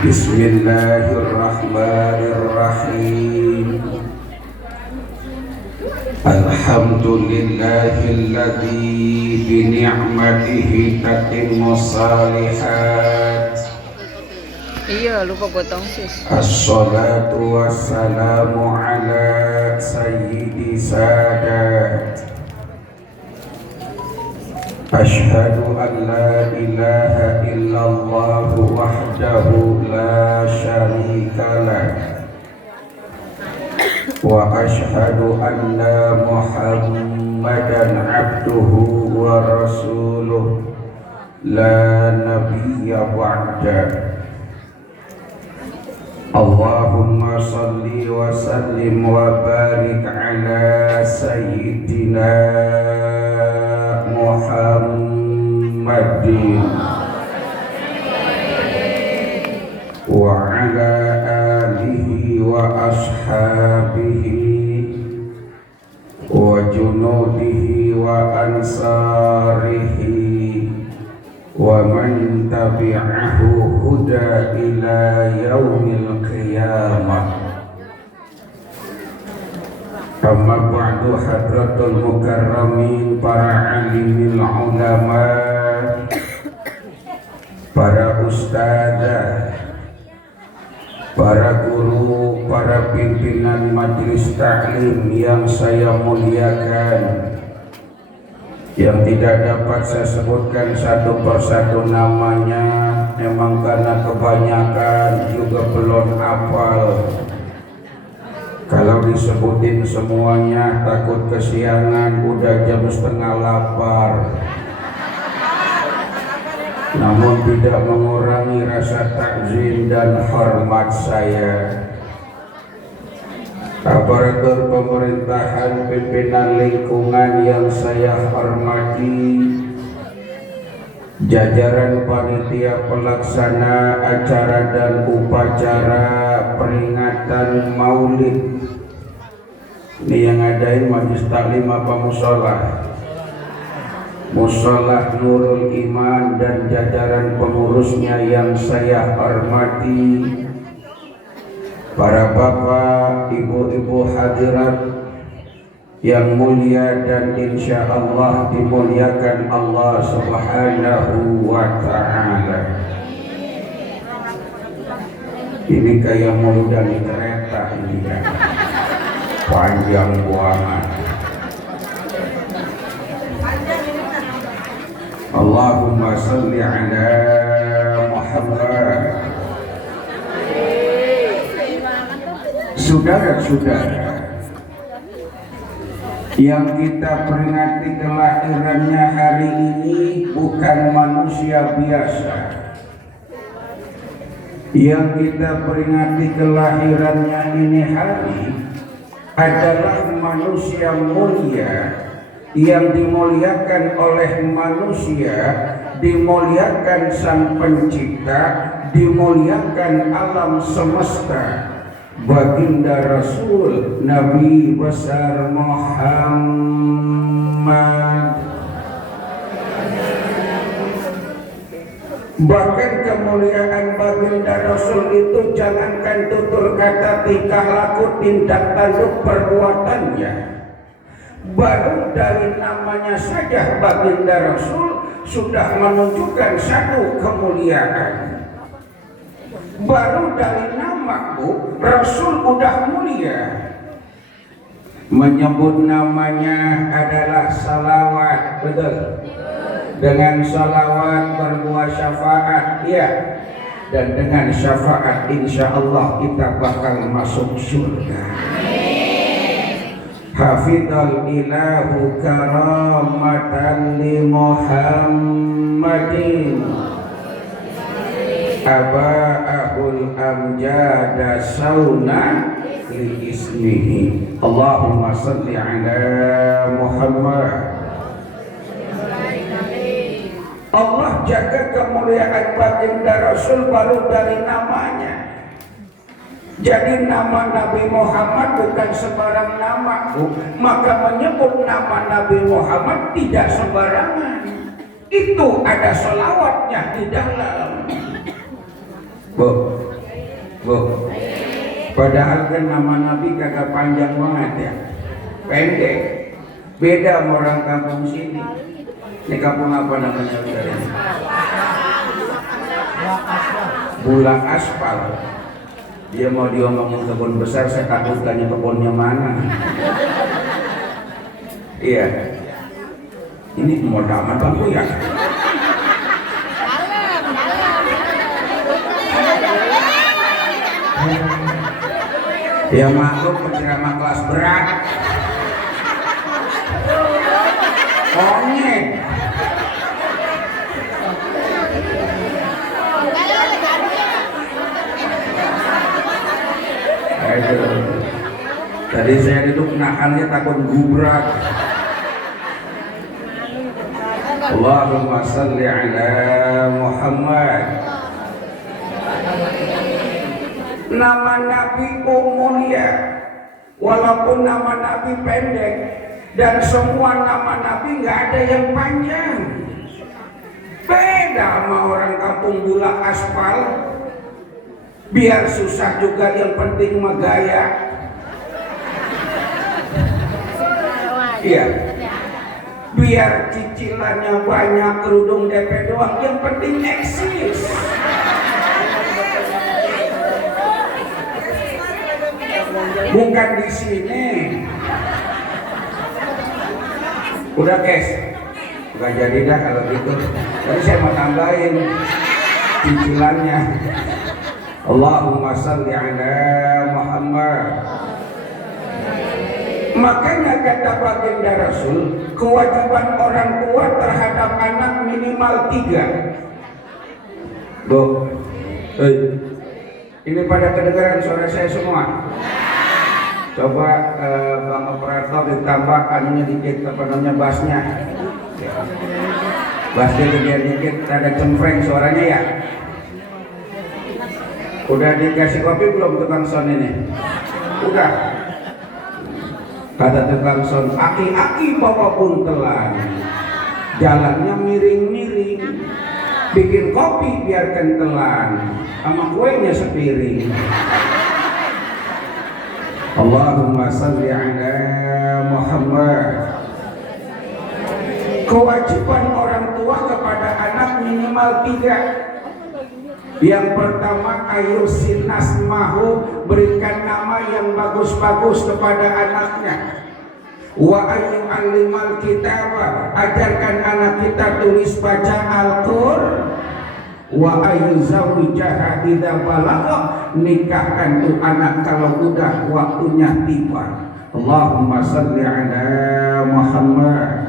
Bismillahirrahmanirrahim. Alhamdulillahilladzi bi ni'matihi tatimmus shalihat. Iya, lupa potong sis. Assalatu wassalamu ala sayyidi sadat. Ashhadu an la ilaha illallah wahdahu la syarika lah. Wa ashhadu anna Muhammadan abduhu wa rasuluh la nabiyya ba'da. Allahumma salli wa sallim wa barik ala sayyidina Muhammadin wa ala alihi wa ashabihi wa junudihi wa ansarihi wa man tabi'ahu huda ila yaumil qiyamah. Amma ba'du, hadratul mukarramin, para alimil ulama, para ustadzah, para guru, para pimpinan majelis taklim yang saya muliakan, yang tidak dapat saya sebutkan satu persatu namanya, memang karena kebanyakan juga belum hafal. Kalau disebutin semuanya takut kesiangan, udah jam 7:30. Namun tidak mengurangi rasa takzim dan hormat saya. Aparatur pemerintahan, pimpinan lingkungan yang saya hormati, jajaran panitia pelaksana acara dan upacara peringatan Maulid. Ini yang ngadain majelis taklim apa musola? Musola Nurul Iman dan jajaran pengurusnya yang saya hormati, para bapak, ibu-ibu hadirat yang mulia dan insya Allah dimuliakan Allah subhanahu wa ta'ala. Ini kayak mau dari kereta ini kan, panjang banget. Allahumma salli ala Muhammad. Saudara-saudara, yang kita peringati kelahirannya hari ini bukan manusia biasa. Yang kita peringati kelahirannya ini hari adalah manusia mulia yang dimuliakan oleh manusia, dimuliakan Sang Pencipta, dimuliakan alam semesta. Baginda Rasul Nabi besar Muhammad. Bahkan kemuliaan baginda Rasul itu jangankan tutur kata, tingkah laku, tindak tanduk perbuatannya. Baru dari namanya saja baginda Rasul sudah menunjukkan satu kemuliaan. Baru dari nama Rasul udah mulia. Menyebut namanya adalah salawat, betul? Dengan salawat berbuah syafaat, ya. Dan dengan syafaat insya Allah kita bakal masuk surga. Hafidhal ilahu karamatan li Muhammadin aba'ahul amjada sauna li ismihi. Allahumma salli ala Muhammad. Allah jaga kemuliaan baginda Rasul baru dari namanya. Jadi nama Nabi Muhammad bukan sembarang nama, maka menyebut nama Nabi Muhammad tidak sembarangan. Itu ada selawatnya di dalam. Bu. Padahal kan nama Nabi kagak panjang banget ya, pendek. Beda sama orang kampung sini. Ini kampung apa namanya saudara? Bulak Aspal. Dia mau diomongin kebun besar, saya takut tanya kebunnya mana. Iya. Ini modal apa bangku ya? Ya maklum penceramah kelas berat. Konyet. Aduh. Tadi saya duduk nahannya takut gubrak. Allahumma salli ala Muhammad. Nama Nabi mulia, walaupun nama Nabi pendek, dan semua nama Nabi nggak ada yang panjang. Beda sama orang kampung Bulak Aspal. Biar susah juga, yang penting mah gaya. Iya. Biar cicilannya banyak, kerudung DP doang, yang penting eksis. Bukan di sini. Udah guys, nggak jadi dah kalau gitu. Tadi saya mau tambahin cicilannya. Allahumma salli ala Muhammad. Makanya kata baginda Rasul, kewajiban orang tua terhadap anak minimal 3. Bu, ini pada kedengaran suara saya semua. Coba Bang Operator ditambah anunya dikit, apa namanya, bassnya. Bassnya dikit, ada cempreng suaranya ya. Udah dikasih kopi belum tukang son ini? Udah. Kata tukang son, aki-aki bawa buntelan, jalannya miring-miring, bikin kopi biar kentelan, sama kuenya sepiring. Allahumma salli ala Muhammad. Kewajiban orang tua kepada anak minimal 3. Yang pertama, ayu sinas mahu, berikan nama yang bagus-bagus kepada anaknya. Wa ayu alimal kitaba, ajarkan anak kita tulis baca Al-Qur'an. Wa ayu zawijaha idza balagha, nikahkan tuh anak kalau udah waktunya tiba. Allahumma salli ala Muhammad.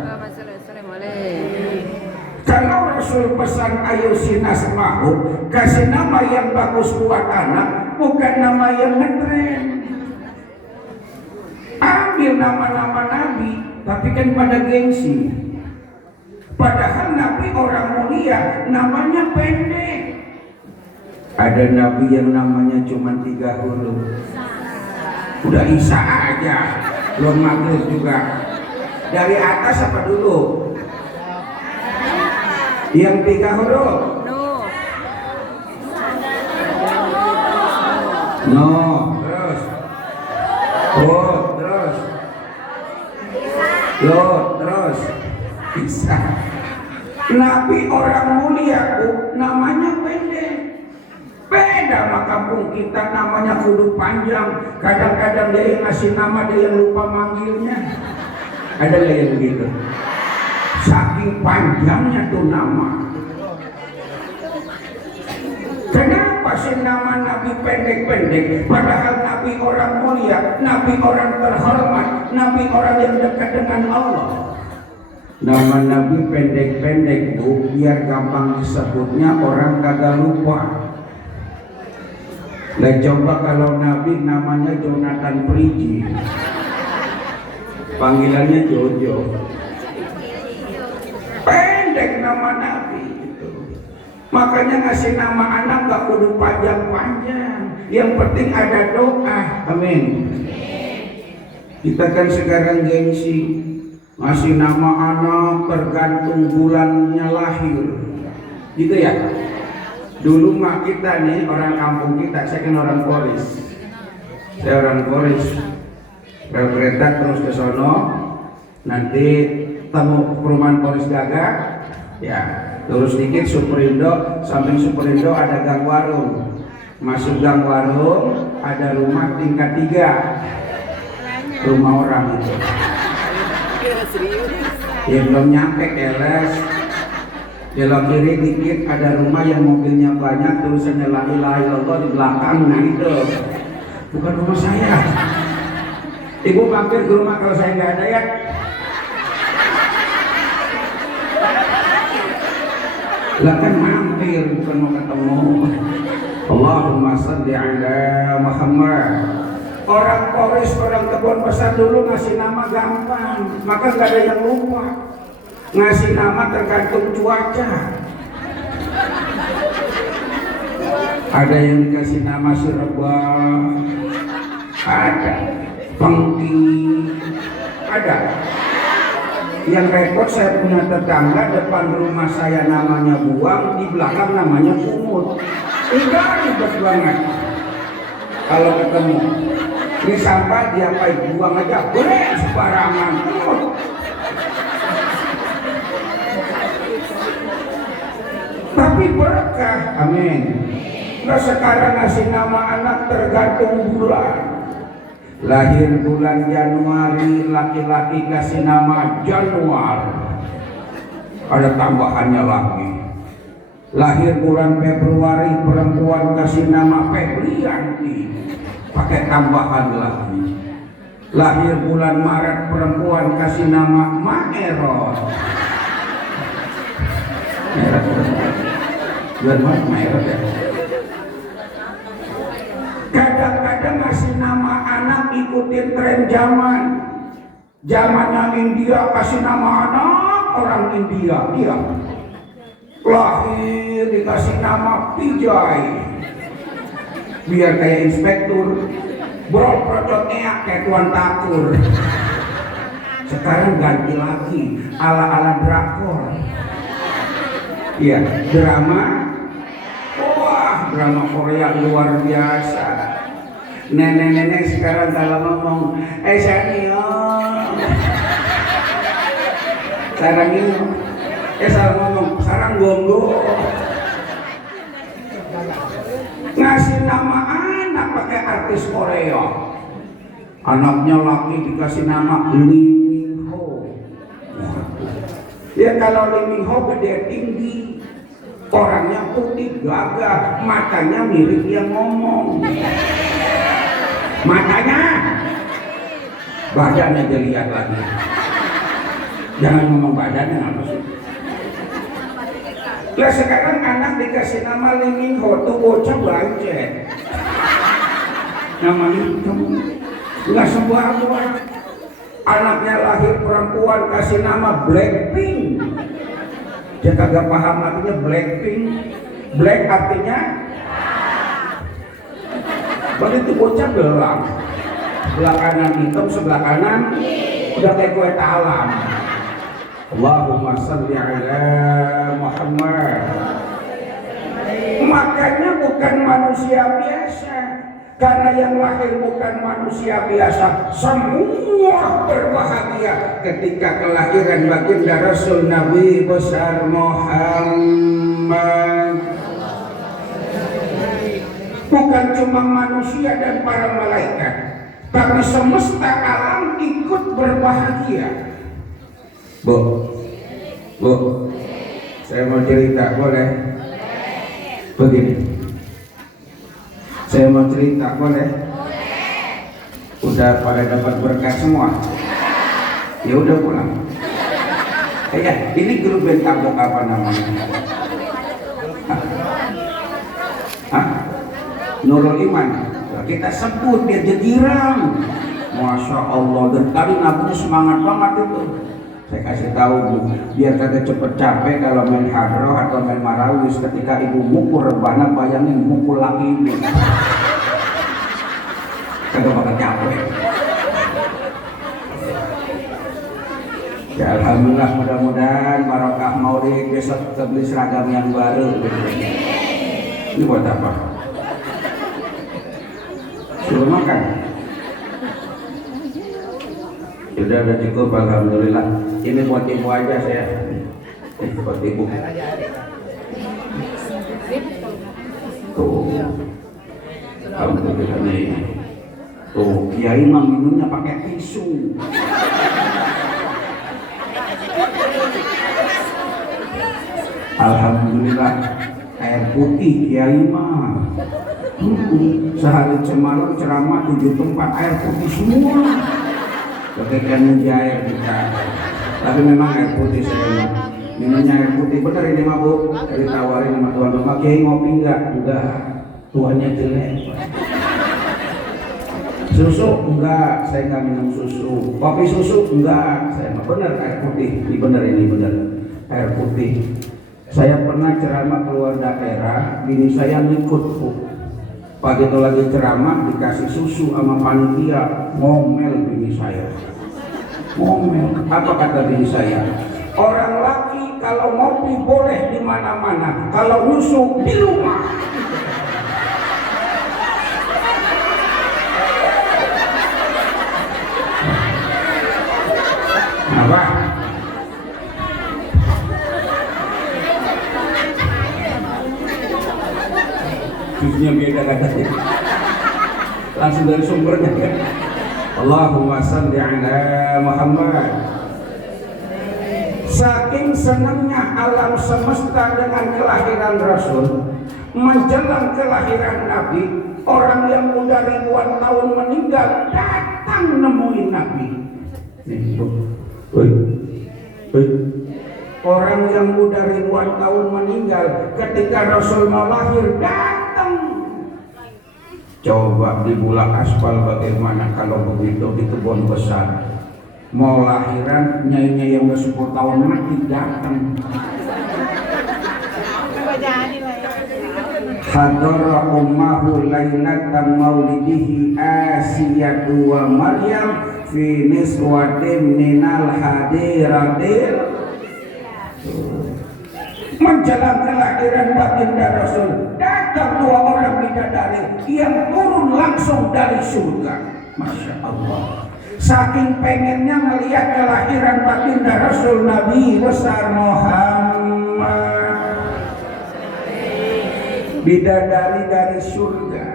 Kalau Rasul pesan ayu sinas mahu, kasih nama yang bagus buat anak, bukan nama yang ngetren. Ambil nama-nama Nabi, tapi kan pada gengsi. Padahal Nabi orang mulia, namanya pendek. Ada Nabi yang namanya cuma 3 huruf. Udah Isa aja, belum maghrib juga. Dari atas apa dulu? Yang 3 huruf. No. Terus. Oh, terus. Lo, terus. Bisa. Nabi orang mulia, namanya pendek. Beda sama kampung kita, namanya kudu panjang. Kadang-kadang dia yang ngasih nama, dia yang lupa manggilnya. Ada nggak yang begitu? Saking panjangnya tuh nama. Kenapa sih nama Nabi pendek-pendek? Padahal Nabi orang mulia, Nabi orang terhormat, Nabi orang yang dekat dengan Allah. Nama Nabi pendek-pendek bu, biar gampang disebutnya, orang kagak lupa. Lah coba kalau Nabi namanya Jonathan Priji, panggilannya Jojo. Pendek nama Nabi itu. Makanya ngasih nama anak gak kudu panjang-panjang, yang penting ada doa. Amin. Kita kan sekarang gengsi, ngasih nama anak tergantung bulannya lahir, gitu ya. Dulu mah kita nih orang kampung kita, saya kan orang Koris. Saya orang Koris. Rel kereta terus ke sono, nanti temu perumahan Koris Gagak, ya terus dikit Superindo, samping Superindo ada gang warung. Masuk gang warung ada rumah tingkat 3, rumah orang itu. Ya belum nyampe keles. Belok kiri dikit ada rumah yang mobilnya banyak, tulisannya la ilaha illallah di belakang. Nah itu bukan rumah saya. Ibu mampir ke rumah kalau saya nggak ada ya. Lah kan mampir bukan mau ketemu. Allahumma shalli ala Muhammad. Orang Koris, orang kebun besar dulu ngasih nama gampang, maka nggak ada yang lupa. Ngasih nama tergantung cuaca. Ada yang dikasih nama Cirebon, ada Pengki, ada. Yang repot saya punya tetangga depan rumah saya namanya Buang, di belakang namanya Kumut. Enggak ribet banget. Kalau ketemu ini sampah diapain, buang aja, boleh sembarangan. Tapi berkah, amin. Nah sekarang ngasih nama anak tergantung bulan. Lahir bulan Januari, laki-laki kasih nama Januar. Ada tambahannya lagi. Lahir bulan Februari, perempuan kasih nama Febrianti, pakai tambahan lagi. Lahir bulan Maret, perempuan kasih nama Maeros. Bulan Maret Maeros ya. Kadang-kadang ngasih nama anak ikutin tren zaman. Zamannya India kasih nama anak orang India, iya. Lahir dikasih nama Pijay, biar kayak inspektur. Bro procotnya kayak tuan takur. Sekarang ganti lagi ala-ala drakor. Iya, drama. Wah, drama Korea luar biasa. Nenek-nenek sekarang kalau ngomong, senior, sekarang ini, salah ngomong, sarang gonggo. Ngasih nama anak pakai artis Korea. Anaknya laki dikasih nama Lee Min Ho. Ya kalau Lee Min Ho gede tinggi, orangnya putih gagah, matanya mirip yang ngomong. Matanya, badannya dilihat lagi. Jangan ngomong badannya apa sih? Lah sekarang anak dikasih nama Lee Min Ho, tuh bocah bancet. Namanya nggak sembarang. Anaknya lahir perempuan kasih nama Blackpink. Dia kagak paham artinya Blackpink. Black artinya berarti itu bocah belang. Sebelah kanan hitam, sebelah kanan udah kayak kue talam. Allahumma shalli ala Muhammad. Makanya bukan manusia biasa, karena yang lahir bukan manusia biasa, semua berbahagia ketika kelahiran baginda Rasul Nabi besar Muhammad. Bukan cuma manusia dan para malaikat, tapi semesta alam ikut berbahagia. Bu, saya mau cerita, boleh? Begini, saya mau cerita, boleh? Udah pada dapat berkat semua? Ya udah pulang. Ya, ini grup band tabok apa namanya? Hah? Nurul Iman. Kita sebut biar jadi girang. Masya Allah, dan tadi nabunya semangat banget itu. Saya kasih tahu Bu, biar kagak cepet capek kalau main hadroh atau main marawis. Ketika ibu mukul rebana, bayangin mukul laki ini. Kagak bakal capek. Ya alhamdulillah, mudah-mudahan barokah maulid besok kita beli seragam yang baru. Ini buat apa? Suruh makan. Sudah ada cukup, alhamdulillah. Ini buat ibu aja saya. Buat ibu. Tuh. Alhamdulillah nih. Tuh, kiai mah minumnya pakai tisu. Alhamdulillah air putih kiai mah. Sehari semalam ceramah 7 tempat air putih semua. Bagaikan air kita. Tapi memang air putih saya minumnya air putih bener ini mah bu. Ditawarin sama tuan rumah, kiai ngopi enggak, tuannya jelek. Susu enggak, saya nggak minum susu. Kopi susu enggak, saya mah bener air putih. Ini bener air putih. Saya pernah ceramah keluar daerah, bini saya ngikut bu. Pagi itu lagi ceramah dikasih susu sama panitia, ngomel bini saya. Ngomel, apa kata bini saya? Orang laki kalau ngopi boleh di mana-mana, kalau nyusu di rumah. Apa? Susnya beda katanya. Langsung dari sumbernya kan. Allahumma shalli ala Muhammad. Saking senangnya alam semesta dengan kelahiran Rasul, menjelang kelahiran Nabi, orang yang udah ribuan tahun meninggal datang nemuin Nabi. Orang yang udah ribuan tahun meninggal ketika Rasul mau lahir datang. Coba di Bulak Aspal bagaimana kalau begitu di kebun besar mau lahiran nyai yang udah 10 tahun mati datang. Hadara ummahu lailatan maulidihi Asiyatu wa Maryam fi niswatin minal hadiratil. Menjelang kelahiran baginda Rasul datang 2 orang bidadari yang turun langsung dari surga. Masya Allah. Saking pengennya melihat kelahiran baginda Rasul Nabi besar Muhammad. Bidadari dari surga,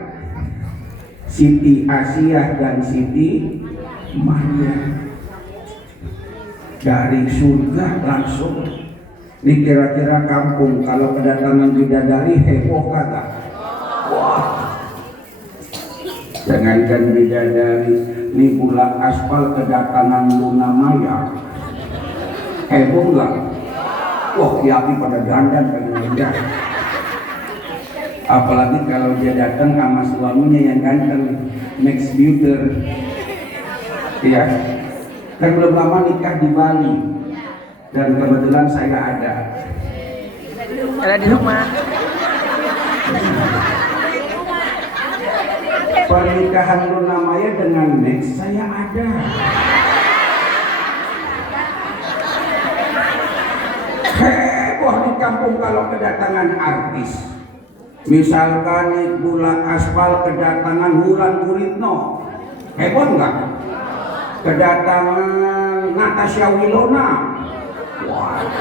Siti Asiyah dan Siti Maryam dari surga langsung. Ini kira-kira kampung kalau kedatangan bidadari heboh kagak? Wah, jangankan bidadari, ini Bulak Aspal kedatangan Luna Maya heboh nggak? Wah, kiai pada dandan pengen. Apalagi kalau dia datang sama suaminya yang ganteng, Max Buter. Iya, kan belum lama nikah di Bali dan kebetulan saya ada di rumah. Pernikahan Luna Maya dengan Max saya ada. Heboh di kampung kalau kedatangan artis. Misalkan di Bulak Aspal kedatangan Wulan Guritno, heboh nggak? Kedatangan Natasha Wilona,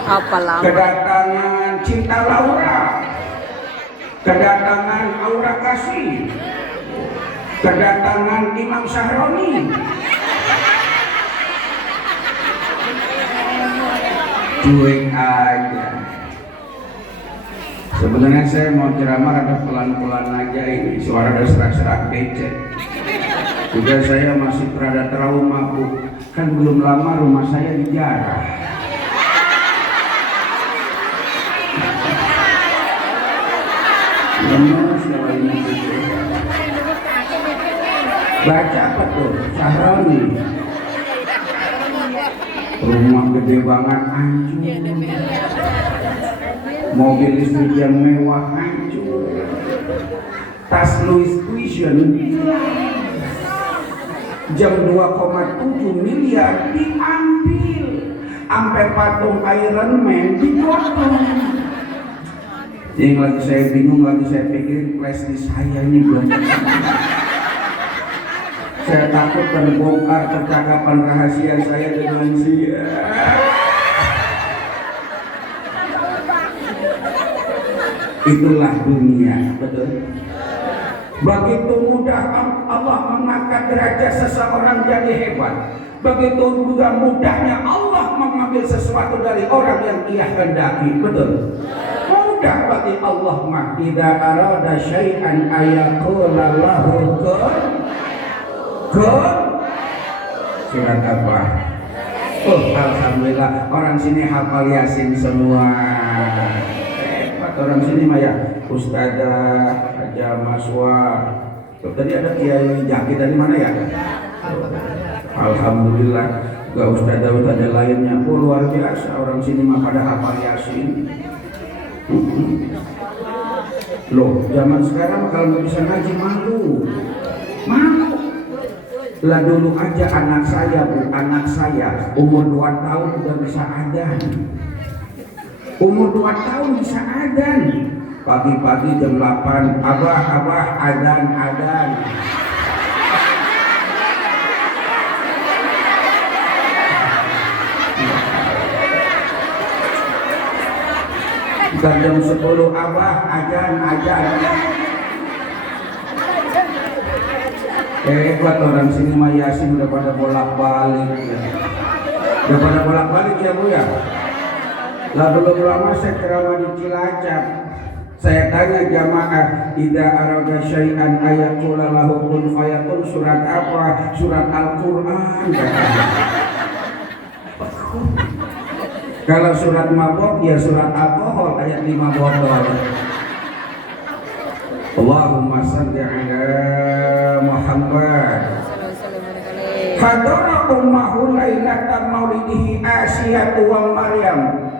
Apalah. kedatangan Cinta Laura, kedatangan Aura Kasih, kedatangan Imam Sahroni. Cuek aja. Sebenarnya saya mau ceramah ada pelan-pelan aja ini, suara ada serak-serak becek. Juga saya masih rada trauma bu, kan belum lama rumah saya dijarah. Lemes kalau ini gitu. Baca apa tuh? Sahroni. Rumah gede banget hancur. Mobil listrik yang mewah hancur. Tas Louis Vuitton jam 2,7 miliar diambil. Sampai patung Iron Man dipotong. Yang lagi saya bingung, lagi saya pikirin flash di saya ini banyak. Saya takut terbongkar percakapan rahasia saya dengan dia. Itulah dunia, betul. Begitu mudah Allah mengangkat derajat seseorang jadi hebat. Begitu juga mudahnya Allah mengambil sesuatu dari orang yang ia hendaki, betul. Mudah bagi Allah mah, idza arada syai'an ayaqula lahu kun. Surat apa? Oh, alhamdulillah orang sini hafal Yasin semua. Orang sini mah ya Ustazah, Haja Maswa. Tadi ada Kiai Jaki dari mana ya? Alhamdulillah. Gak Ustazah lainnya pun luar biasa. Orang sini mah pada hafal Yasin. Loh, zaman sekarang kalau bisa ngaji malu. Lah dulu aja anak saya umur 2 tahun udah bisa adzan. Umur 2 tahun bisa adzan. Pagi-pagi jam 8, abah adzan. Jam 10 abah adzan. Hebat orang sini mah Yasin udah pada bolak-balik ya. Ya Bu ya. Lah belum lama saya ceramah di Cilacap. Saya tanya jamaah, idza arada syai'an ayaqula lahu kun fayakun, surat apa? Surat Al-Qur'an. Kalau surat mabok ya surat alkohol ayat 5 botol. Allahumma shalli ala Muhammad. Hadara ummahu lailatan maulidihi Asiyatu wa Maryam.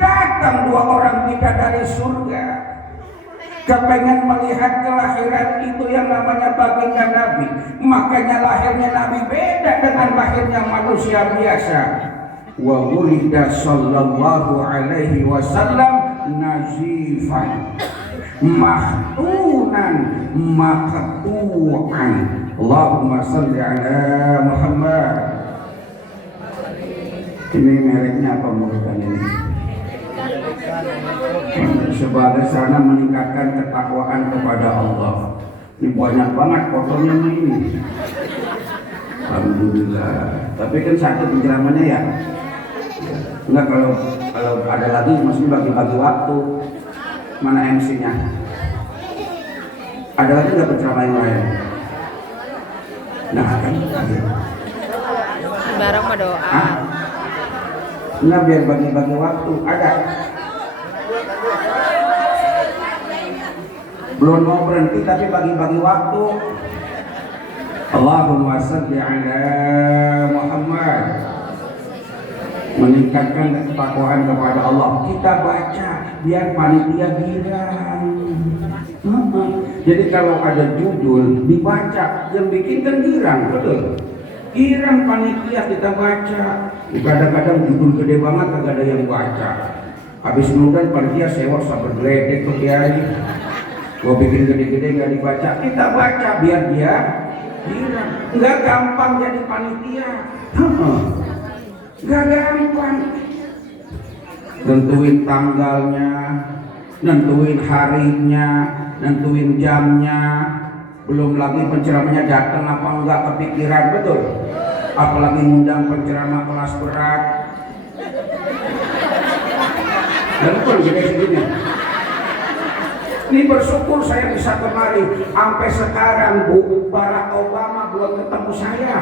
Datang 2 orang bidadari surga, kepengen melihat kelahiran itu yang namanya baginda Nabi. Makanya lahirnya Nabi beda dengan lahirnya manusia biasa. Wa wulida sallallahu alaihi wasallam nazifan mahtunan maqtu'an. Allahumma shalli ala Muhammad. Ini mereknya apa bukan ini? Sebagai sarana meningkatkan ketakwaan kepada Allah. Ini banyak banget fotonya ini. Alhamdulillah. Tapi kan satu penjelamannya ya. Enggak, kalau ada lagi mesti bagi-bagi waktu. Mana MC-nya? Ada lagi nggak penceramah yang lain? Nah kan bareng mah doa. Nah biar bagi-bagi waktu. Ada. Belum mau berhenti tapi bagi-bagi waktu. Allahumma shalli ala Muhammad. Meningkatkan ketakwaan kepada Allah. Kita baca biar panitia girang. Jadi kalau ada judul dibaca, yang bikin kan girang, betul. Girang panitia kita baca. Kadang-kadang judul gede banget kagak ada yang baca. Habis kemudian panitia sewa sampai geledek tuh kiai. Gua bikin gede-gede nggak dibaca, kita baca biar dia girang. Nggak gampang jadi panitia. Nggak gampang. Nentuin tanggalnya, nentuin harinya, nentuin jamnya, belum lagi penceramahnya datang apa enggak kepikiran, betul. Apalagi ngundang penceramah kelas berat. Dan pun gede segini. Ini bersyukur saya bisa kemari. Sampai sekarang Bu Barack Obama belum ketemu saya.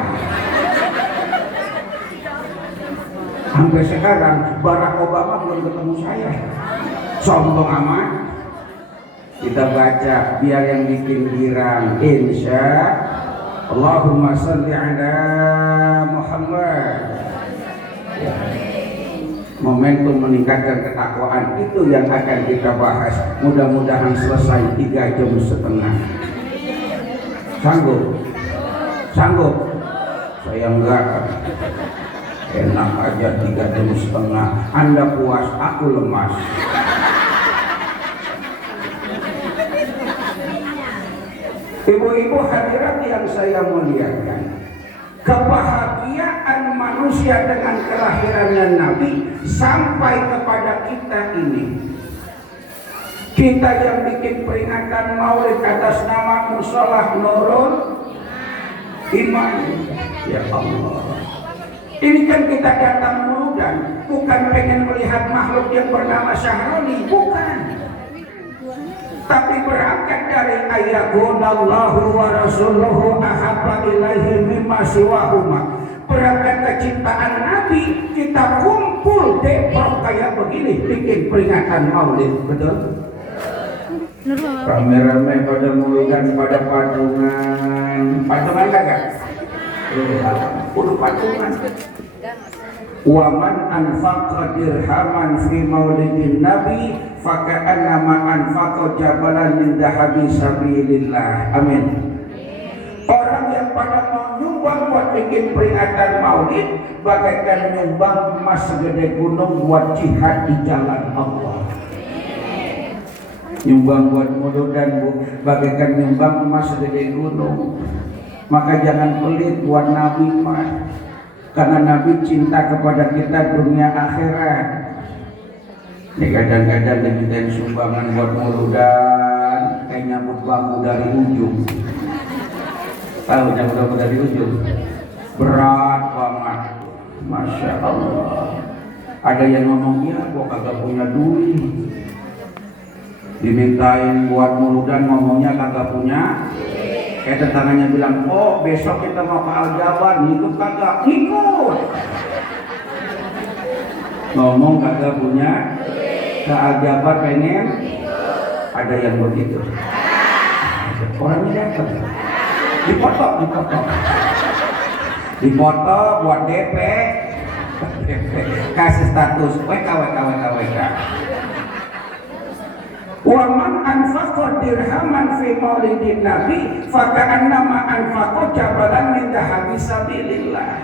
Sampai sekarang Barack Obama belum ketemu saya. Sombong amat. Kita baca biar yang bikin girang. Insya Allahumma shalli ala Muhammad. Momentum meningkatkan ketakwaan itu yang akan kita bahas. Mudah-mudahan selesai 3,5 jam. Sanggup? Sanggup? Saya enggak. Enak aja 3,5 jam. Anda puas, aku lemas. Ibu-ibu hadirat yang saya muliakan, kebahagiaan manusia dengan kelahirannya Nabi sampai kepada kita ini. Kita yang bikin peringatan maulid atas nama Musolah Nurul Iman. Ya Allah, ini kan kita datang muludan, bukan pengen melihat makhluk yang bernama Syahroni, bukan. Tapi berangkat dari ayagunallahu wa rasuluhu ahabba ilaihi mimma siwahuma. Berangkat kecintaan Nabi, kita kumpul depok kayak begini, bikin peringatan maulid, betul? Rame-rame pada muludan, pada patungan. Patungan kagak? Udah patungan. Waman anfaqa dirhaman fi maulidin nabi faka'annama anfaqa jabalan min dahabi sabilillah. Amin. Orang yang pada mau nyumbang buat bikin peringatan maulid bagaikan nyumbang emas segede gunung buat jihad di jalan Allah. Nyumbang buat muludan bagaikan nyumbang emas segede gunung. Maka jangan pelit buat Nabi mah. Karena Nabi cinta kepada kita dunia akhirat. Ini kadang-kadang dimintain sumbangan buat muludan, kayak nyambut bambu dari ujung. Tahu nyambut bambu dari ujung? Berat banget, Masya Allah. Ada yang ngomong, ya gua kagak punya duit. Dimintain buat muludan ngomongnya kagak punya. Kayak tetangganya bilang, oh besok kita mau ke Aljabar, ngikut kagak? Ngikut. Ngomong kagak punya, ke Aljabar pengen, ada yang begitu. Orangnya datang, dipoto buat DP, kasih status WK. Waman anfaqa dirhaman fi maulidin nabi faka'annama anfaqa jabalan min dahabi sabilillah.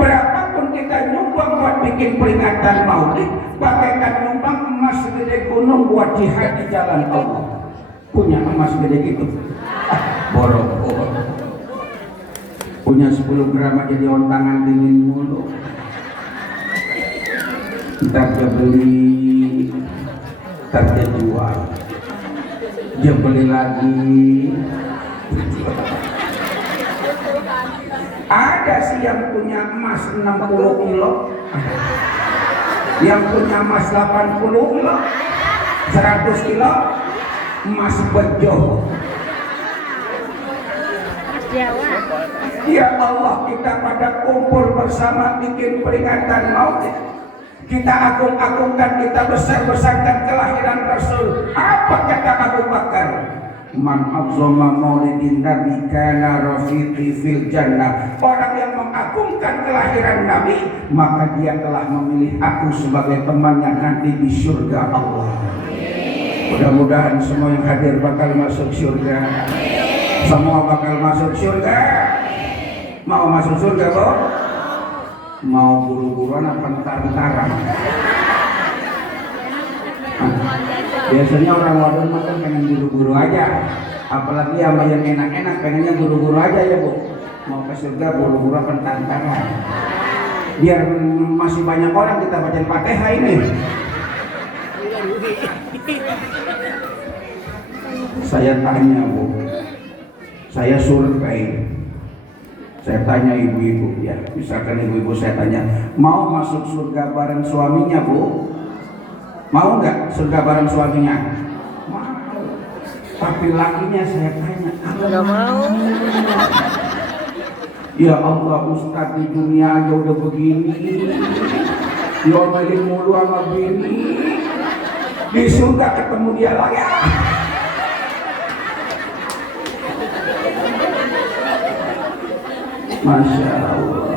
Berapapun kita nyumbang buat bikin peringatan maulid bagaikan nyumbang emas segede gunung buat jihad di jalan Allah. Punya emas gede gitu? Boro-boro. Punya 10 gram aja di ontangan dingin mulu. Ntar dia beli, ntar dia jual, dia beli lagi. Ada sih yang punya emas 60 kilo, yang punya emas 80 kilo, 100 kilo emas bejo. Ya Allah, kita pada kumpul bersama bikin peringatan maulid. Kita agung-agungkan, kita besar-besarkan kelahiran Rasul. Apa kata Abu Bakar? Man azzama maulidin nabi kana rafiqi fil jannah. Orang yang mengagungkan kelahiran Nabi, maka dia telah memilih aku sebagai temannya nanti di surga Allah. Mudah-mudahan semua yang hadir bakal masuk surga. Semua bakal masuk surga. Mau masuk surga, Bo? Mau buru-buruan apa ntar-ntaran? Biasanya orang wadon makan pengen buru-buru aja, apalagi sama yang enak-enak pengennya buru-buru aja ya Bu. Mau ke surga buru-buru apa ntar-ntaran? Biar masih banyak orang kita baca Fatihah ini. Saya tanya Bu, saya survei. Saya tanya ibu-ibu, ya, misalkan ibu-ibu saya tanya, mau masuk surga bareng suaminya Bu? Mau nggak surga bareng suaminya? Mau. Tapi lakinya saya tanya, nggak mau. Ya Allah, Ustadz di dunia aja udah begini, diomelin mulu sama bini, di surga ketemu dia lagi. Masya Allah.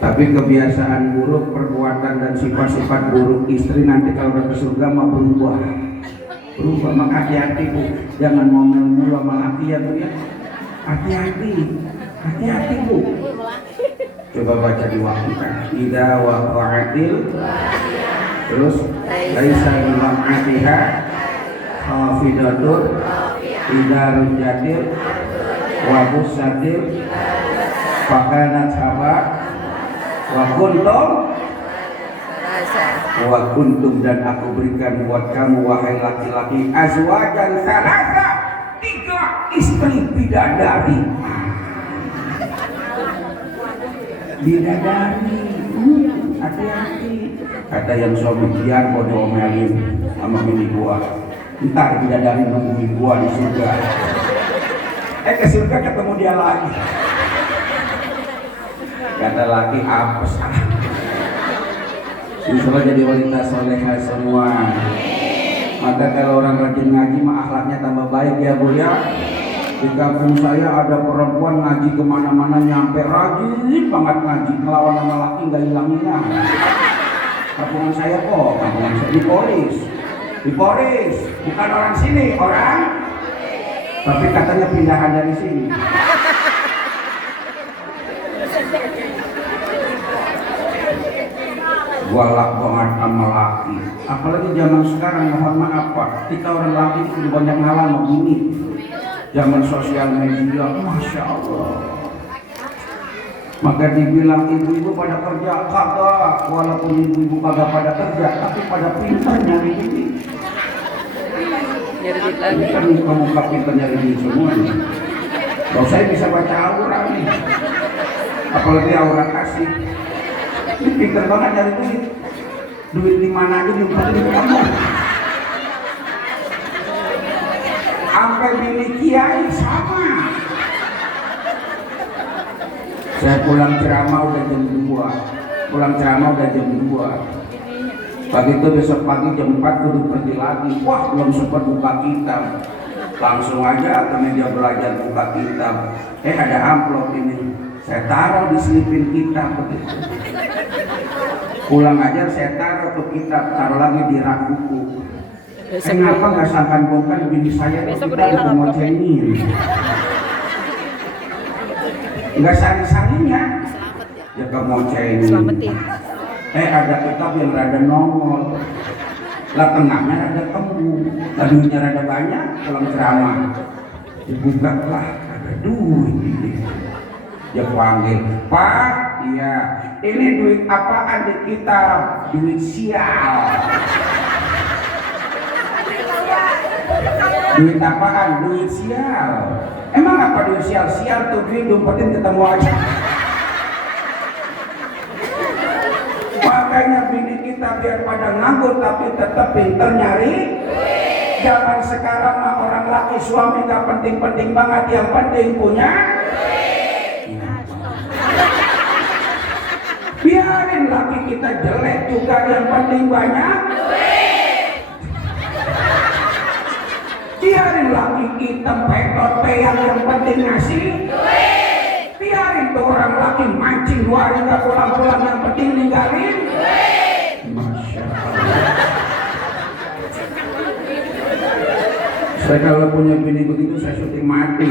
Tapi kebiasaan buruk, perbuatan dan sifat-sifat buruk istri nanti kalau udah ke surga mah berubah. Maka hati-hati Bu, jangan ngomel mulu sama laki ya Bu ya. Hati-hati Bu. Coba baca di waktu kan. Idza waqa'atil, terus laisa limam'atiha Khafidatun idza rujatil wa busatil fakanat haba wa kuntum dan aku berikan buat kamu wahai laki-laki azwajan salasa, 3 istri bidadari. Bidadari, hati-hati. Kata yang suami biar kau diomelin sama bini gua, ntar bidadari nungguin gua di surga. Ke surga ketemu dia lagi. Kata laki apes. Insya jadi wanita soleha semua. Maka kalau orang rajin ngaji mah akhlaknya tambah baik ya Bu ya. Di kampung saya ada perempuan ngaji kemana-mana nyampe rajin banget ngaji, ngelawan sama laki nggak hilang-hilang. Kampungan saya kok, kampungan saya di Polis, bukan orang sini, orang. Tapi katanya pindahan dari sini. Galak banget sama laki, apalagi zaman sekarang. Mohon maaf Pak, kita orang laki itu banyak ngalah begini. Zaman sosial media, Masya Allah. Maka dibilang ibu-ibu pada kerja, kagak. Walaupun ibu-ibu kagak pada kerja, tapi pada pintar nyari duit. Nyari duit lagi. Kan kamu pintar nyari duit semua nih. Kalau saya bisa baca aura nih, apalagi aura kasih. Ini pintar banget nyari duit. Duit di mana aja diumpetin di kamu. Sampai bini kiai sama. Saya pulang ceramah udah jam 2. Pagi itu besok pagi jam 4 kudu pergi lagi. Wah, belum sempat buka kitab. Langsung aja ke meja belajar buka kitab. Ada amplop ini. Saya taruh di selipin kitab begitu. Pulang aja saya taruh ke kitab, taruh lagi di rak buku. Kenapa nggak sangkan-bongkan bini saya kita udah mau cengin? Nggak sari-sarinya, ya kamu cengin. Ada kitab yang rada nongol, lah tengahnya rada tembung, duitnya rada banyak, pulang ceramah, dibuka lah ada duit ini. Dia panggil, Pak, iya, ini duit apaan di kitab? Duit sial. Duit apaan? Duit sial. Emang apa duit sial? Sial tuh duit diumpetin ketemu aja. Makanya bini kita biar pada nganggur tapi tetap pinter nyari. Zaman sekarang mah orang laki suami gak penting-penting banget, yang penting punya. Biarin laki kita jelek juga, yang penting banyak. Biarin laki kita petot peyang, yang penting ngasih. Biarin tuh orang laki mancing 2 hari gak pulang-pulang, yang penting ninggalin. Masya Allah. Saya kalau punya bini begitu saya syuting mati.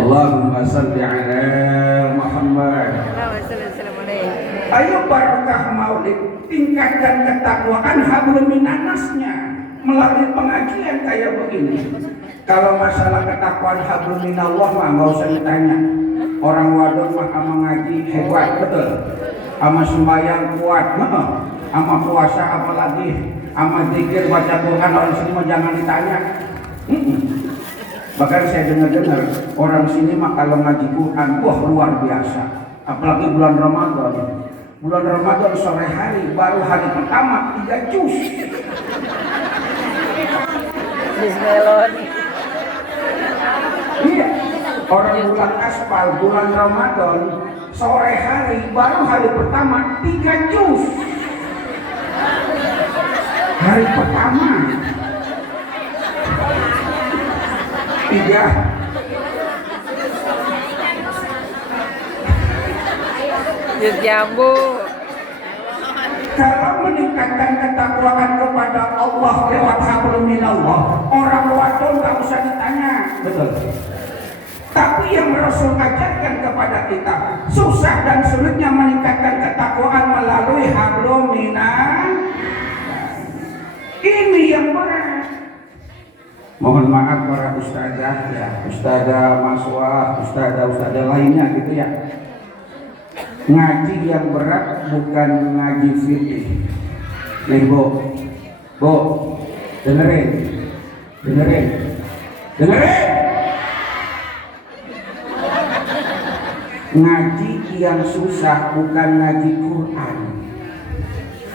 Allahumma salli ala Muhammad. Ayo barakah maulid, tingkatkan ketakwaan hablum minannasnya melalui pengajian kayak begini. Kalau masalah ketakwaan hablum minallah mah nggak usah ditanya. Orang wadon mah sama ngaji hebat betul, sama sembahyang kuat, sama puasa apalagi, sama zikir baca Quran orang sini mah jangan ditanya. Bahkan saya dengar orang sini mah kalau ngaji Quran, wah luar biasa. Apalagi bulan Ramadan. Bulan Ramadan sore hari, baru hari pertama 3 juz. Bismillah. Iya, orang bulan aspal, bulan Ramadan, sore hari, baru hari pertama 3 juz. Hari pertama 3. Jus jambu. Kalau meningkatkan ketakwaan kepada Allah lewat hablum minallah, orang wadon nggak usah ditanya, betul. Tapi yang Rasul ajarkan kepada kita, susah dan sulitnya meningkatkan ketakwaan melalui hablum minallah. ustazah Maswah, ustazah lainnya gitu ya. Ngaji yang berat bukan ngaji fikih. Nih Bu, dengerin. Ngaji yang susah bukan ngaji Quran.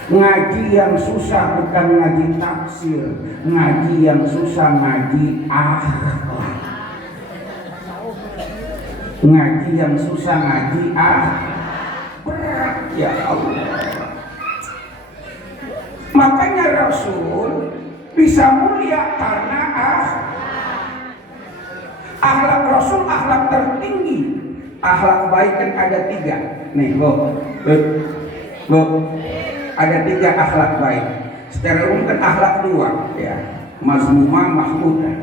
Ngaji yang susah bukan ngaji tafsir. Ngaji yang susah ngaji akhlak. Ngaji yang susah ngaji berat ya Allah. Makanya Rasul bisa mulia karena akhlak Rasul, akhlak tertinggi. Akhlak baik kan ada 3. Nih Bu, ada 3 akhlak baik. Secara umum kan akhlak 2 ya, mazmumah, mahmudah.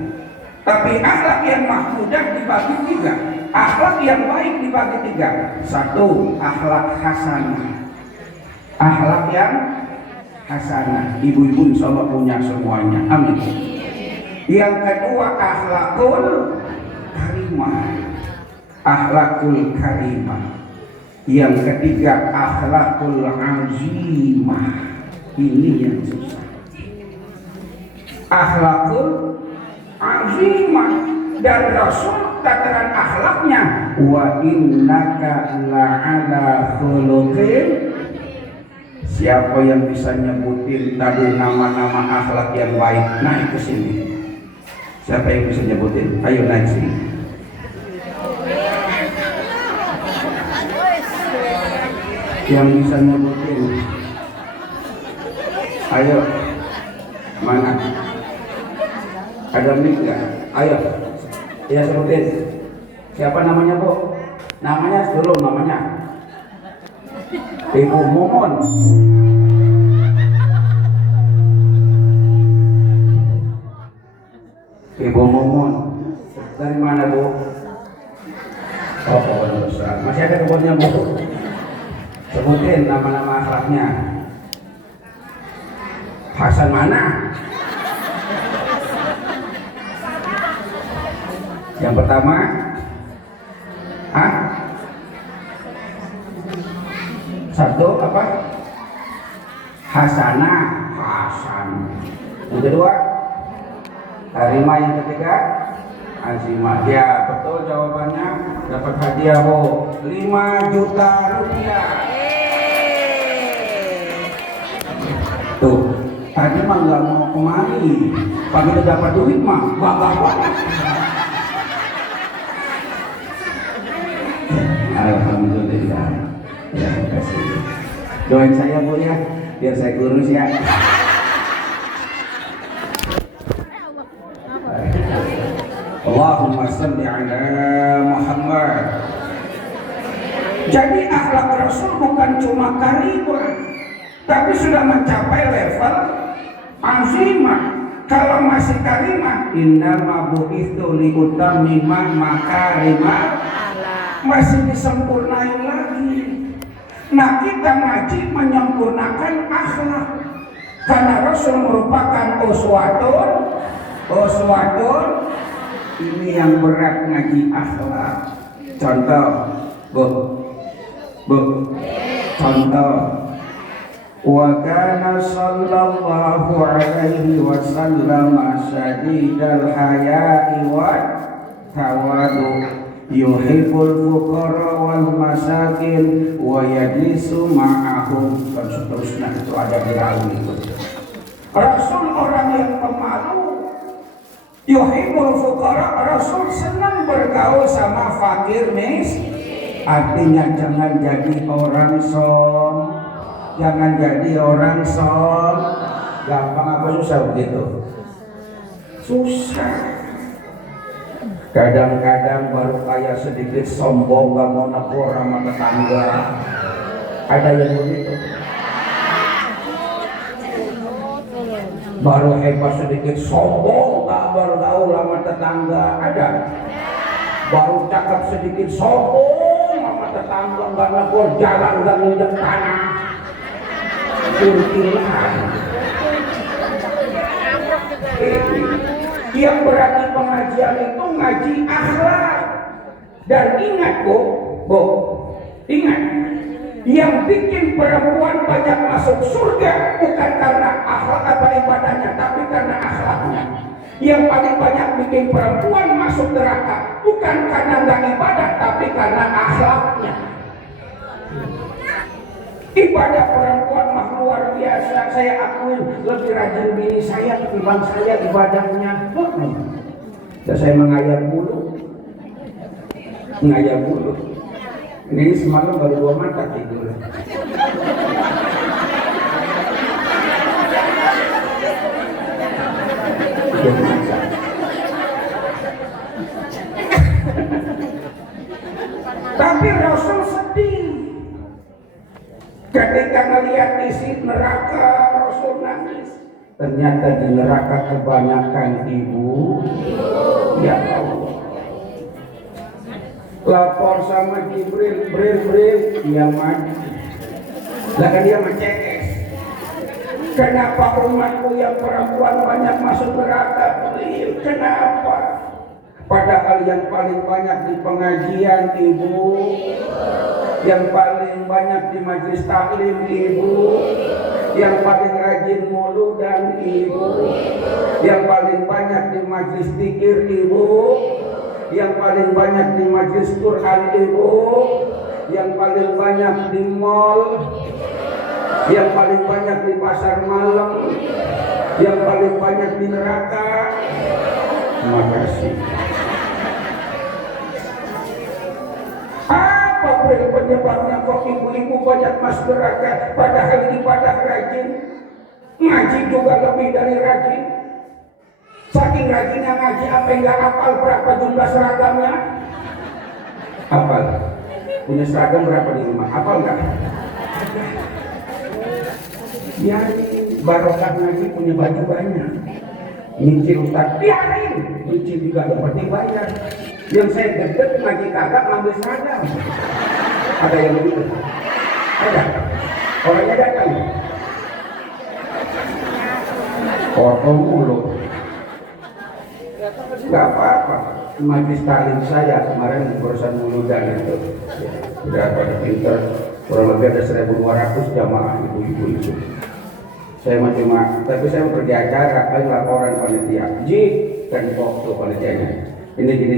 Tapi akhlak yang mahmudah dibagi 3, akhlak yang baik dibagi 3. 1, akhlak hasanah. Akhlak yang hasanah, ibu-ibu insyaallah punya semuanya, amin. Yang kedua, akhlakul karimah. Akhlakul karimah. Yang ketiga, akhlakul azimah. Ini yang susah. Akhlakul azimah. Dan Rasul tataran akhlaknya, wa innaka la'ala khuluqin. Siapa yang bisa nyebutin tadi nama-nama akhlak yang baik, naik ke sini. Siapa yang bisa nyebutin? Ayo naik sini. Yang bisa nyebutin, ayo. Mana? Ada mic nggak? Ayo. Ya sebutin. Siapa namanya Bu? Namanya dulu namanya. Ibu Momon. Ibu Momon. Dari mana Bu? Oh, kebun besar. Masih ada kebunnya Bu? Sebutin nama-nama akhlaknya. Hasan mana? Yang pertama, satu apa? Hasanah, Hasan. Yang kedua, Karimah. Yang ketiga, azimah. Ya betul jawabannya, dapat hadiah Bu, 5 juta rupiah. Tuh, tadi mah nggak mau kemari, pagi dapat duit mah bangga banget. Alhamdulillah. Ya, terima kasih. Doain saya Bu ya, biar saya kurus ya. Allahumma shalli ala Muhammad. Jadi akhlak Rasul bukan cuma karimah, tapi sudah mencapai level azimah. Kalau masih karimah, innama bu'itsu liutammima makarimah, masih disempurnain lagi. Nah, kita ngaji menyempurnakan akhlak, karena Rasul merupakan uswatun. Ini yang berat ngaji akhlak. Contoh Bu, contoh. Wa kana sallallahu alaihi wasallam syadidal haya'i wa tawadu, yuhibbul fuqara wal masakin wa yajlisu ma'ahum. Dan seterusnya itu ada di dalam itu. Rasul orang yang pemalu. Yuhibbul fuqara, Rasul senang bergaul sama fakir miskin. Artinya jangan jadi orang som. Gampang apa susah begitu? Susah. Kadang-kadang baru kaya sedikit sombong, gak mau negur sama tetangga. Ada yang begitu. Baru hebat sedikit sombong, gak bergaul sama tetangga. Ada. Baru cakep sedikit sombong sama tetangga, gak negur, jalan gak nginjek tanah. Kuntilan. Yang berarti pengajian itu ngaji akhlak. Dan ingat ingat, yang bikin perempuan banyak masuk surga bukan karena akhlak atau ibadahnya, tapi karena akhlaknya. Yang paling banyak bikin perempuan masuk neraka bukan karena nggak ibadah, tapi karena akhlaknya. Ibadah perempuan mah luar biasa. Saya akui lebih rajin bini saya ketimbang saya ibadahnya. Dan saya mengayap mulu. Ini semalam baru 2 mata tidur. Tapi Rasul sedih ketika melihat isi neraka. Rasul nangis. Ternyata di neraka kebanyakan ibu. Ya Allah. Lapor sama Jibril, dia mati. Lah kan dia mencekes. Kenapa umatku yang perempuan banyak masuk neraka? Kenapa? Padahal yang paling banyak di pengajian ibu, yang paling banyak di majelis taklim ibu, yang paling rajin muludan ibu, yang paling banyak di majelis zikir ibu, yang paling banyak di majelis Quran ibu, yang paling banyak di mall, yang paling banyak di pasar malam, yang paling banyak di neraka. Terima kasih. Apa penyebabnya kok ibu-ibu banyak masuk neraka padahal ibadah rajin, ngaji juga lebih dari rajin. Saking rajinnya ngaji apa enggak hafal berapa jumlah seragamnya? Hafal. Punya seragam berapa di rumah? Hafal enggak? Ya, barokah ngaji punya baju banyak. Nyicil Ustaz, biarin. Nyicil juga dapat dibayar. Yang saya gede ngaji kagak ngambil seragam. Ada yang begitu? Ada. Orangnya datang. Kotor mulu. Gak apa-apa. Majlis talim saya kemarin urusan muludan itu. Berapa di pinter? Kurang lebih ada 1.200 jamaah ibu-ibu itu. Saya cuma, tapi saya kerja acara, kali laporan panitia. Kan kok tuh panitianya. Ini gini.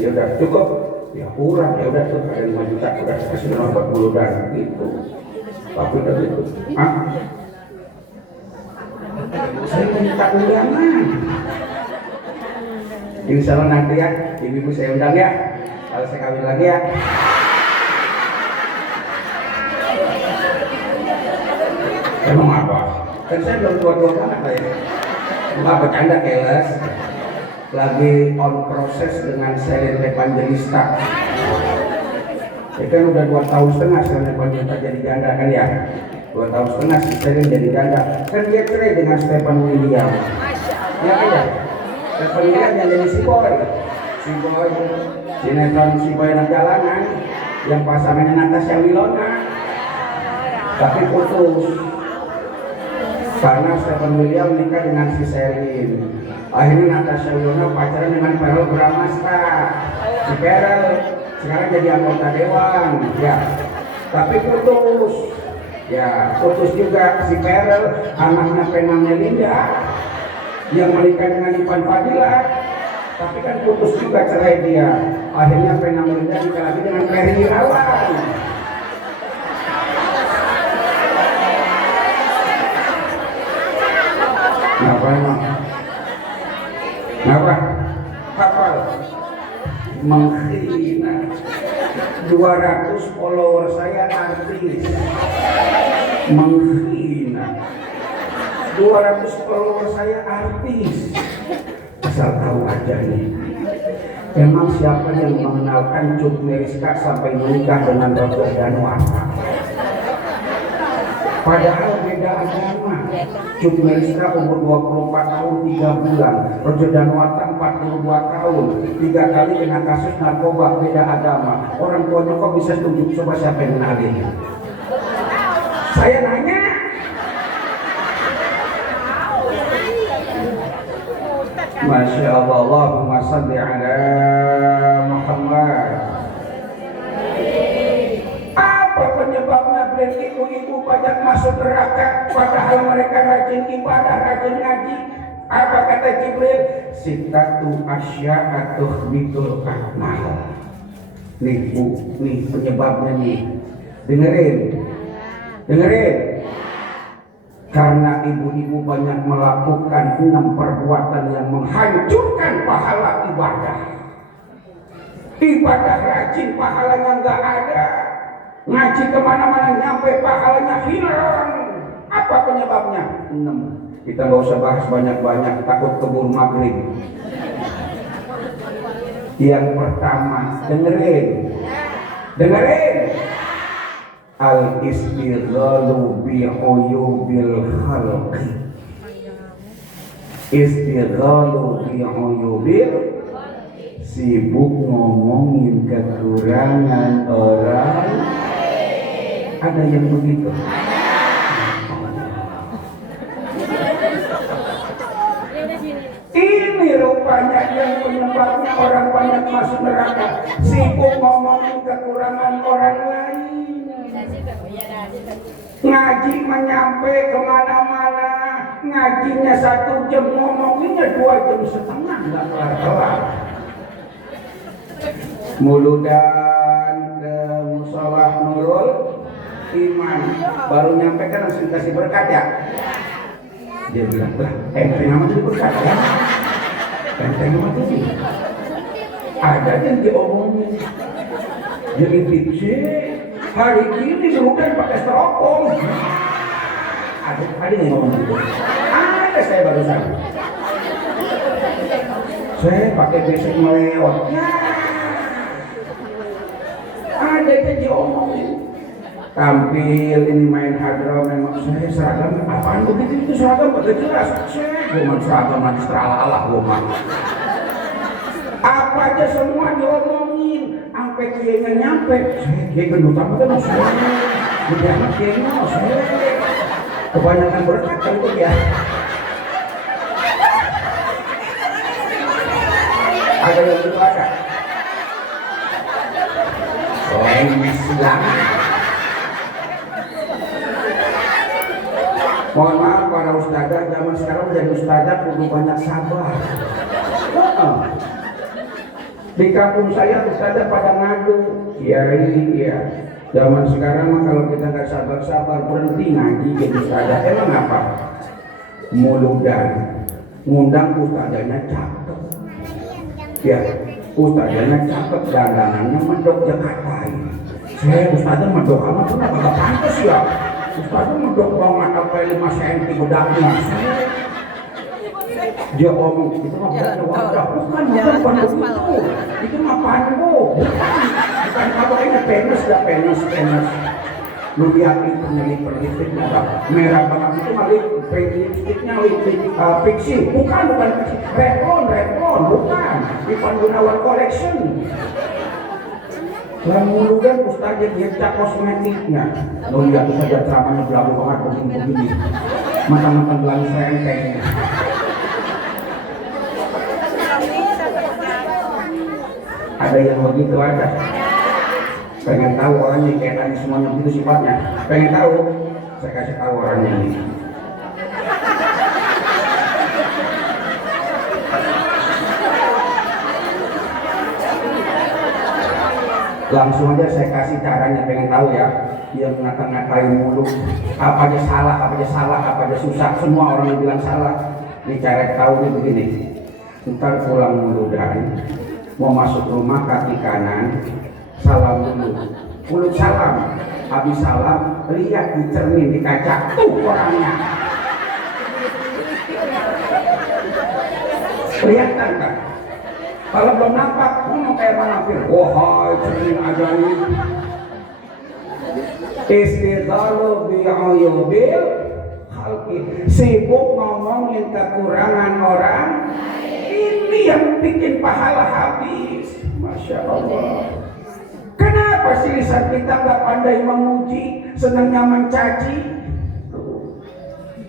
Ya udah cukup. Ya kurang, ya udah tuh ada 5 juta, udah kasih nama buat muludan gitu. Tapi udah gitu. Saya minta undangan. Insya Allah nanti ya, ibu-ibu saya undang ya. Kalau saya kawin lagi ya. Emang apa? Kan saya belum tua-tua banget lah ya. Enggak bercanda keles. Lagi on proses dengan Selin Evangelista. Ya kan udah 2 tahun setengah Selin Evangelista jadi janda kan ya. 2 tahun setengah si Selin jadi janda. Kan dia cerai dengan Stephen William. Ya kan ya? Stephen William yang jadi si boy, sinetron si boy anak jalanan yang pasangannya Natasha Wilona. Tapi putus karena Stephen William nikah dengan si Selin. Akhirnya Natasha Wilona pacaran dengan Ferel Bramasta. Si Ferel sekarang jadi anggota dewan ya. Tapi putus ya, putus juga si Ferel, anaknya Pena Melinda yang menikah dengan Ivan Fadila. Tapi kan putus juga, cerai dia. Akhirnya Pena Melinda nikah lagi dengan Ferry Irawan. Kenapa emang? Kenapa? Kapal menghina 200 follower saya artis. Menghina 200 follower saya artis. Asal tahu aja nih. Emang siapa yang mengenalkan Cut Meriska sampai menikah dengan Roger Danuarta? Padahal beda agama. Cut Meriska umur 24 tahun 3 bulan, Roger Danuarta 42 tahun, 3 kali kena kasus narkoba, beda agama. Orang tuanya kok bisa setuju? Coba siapa yang kenalin? Saya nanya. Masya Allah, Allahumma salli ala Muhammad. Apa penyebabnya biar ibu-ibu banyak masuk neraka padahal mereka rajin ibadah, rajin ngaji? Apa kata Jibril? Sittatu asya'atuh bitul akmal. Nih bu, nih penyebabnya nih. Dengerin. Karena ibu-ibu banyak melakukan 6 perbuatan yang menghancurkan pahala ibadah. Ibadah rajin, pahalanya nggak ada. Ngaji kemana-mana nyampe, pahalanya hilang. Apa penyebabnya? 6. Kita nggak usah bahas banyak-banyak, takut keburu maghrib. Yang pertama, dengerin. Al-istighalu bi'uyubil khalqi. Istighalu bi'uyubil, sibuk ngomongin kekurangan orang. Ada yang begitu? Ini rupanya yang penyebabnya orang banyak masuk neraka. Sibuk ngomongin kekurangan orang lain. Ngaji menyampe kemana-mana. Ngajinya 1 jam, ngomonginnya 2,5 jam, nggak kelar-kelar. Muludan ke musola Nurul Iman, baru nyampe kan langsung kasih berkat ya. Dia bilang, enteng amat itu berkat ya. Enteng amat itu. Ada yang diomongin. Jadi pikir hari ini bukan pakai styrofoam. Ada yang ngomong gitu. Ada saya barusan. Saya pakai besek melewat. Ya. Ada yang diomongin. Tampil ini main hadroh, memang saya seragam apaan begitu, itu seragam gak jelas. Saya gua seragam nanti terala-ala gua mah. Apa aja semua diomongin, sampai kiainya nyampe. Saya kiai gendut apa kan saya, gede amat kiainya saya. Kebanyakan berkat kan itu ya. Ada yang gitu ada. Islam. Mohon maaf para ustadzah, zaman sekarang menjadi ustadzah perlu banyak sabar. Di kampung saya ustadzah pada ngadu, kiai, ya. Zaman sekarang mah kalau kita nggak sabar-sabar berhenti ngaji jadi ustadzah. Emang apa? Muludan, ngundang ustadzahnya cakep. Ya, ustadzahnya cakep, dandanannya mendok Jakarta. Saya ustadzah mendok amat, kenapa gak pantas ya? Ustadzah mendok banget sampai 5 cm bedaknya. Dia omong, itu mah bedaknya wadah. Bukan itu. Itu mah pandu. Bukan apa ini penis, gak penis. Lu lihat itu lipsticknya merah banget, itu mah lipsticknya lipstick fiksi. Bukan fiksi. Redbone, bukan. Di Gunawan Collection. Muludan ustadznya dia cak kosmetiknya. Lu lihat saja ceramahnya belagu banget begini. Mata-mata belang serempengnya. Ada yang begitu ada. Pengen tahu orangnya kayak tadi semuanya begitu sifatnya. Pengen tahu? Saya kasih tahu orangnya ini. Langsung aja saya kasih caranya, pengen tahu ya. Yang ngata-ngatain mulu, apa aja salah, apa aja susah, semua orang yang bilang salah. Ini cara tahu nih begini. Ntar pulang muludan, mau masuk rumah kaki kanan, salam dulu, mulut salam. Habis salam, lihat di cermin di kaca, tuh orangnya. Kelihatan kan? Kalau belum nampak, ngomong kayak mana Fir? Wahai cermin ajaib. Istighalu bi'uyubil khalqi. Sibuk ngomongin kekurangan orang. Ini yang bikin pahala habis. Masya Allah. Kenapa sih lisan kita gak pandai memuji, senangnya mencaci?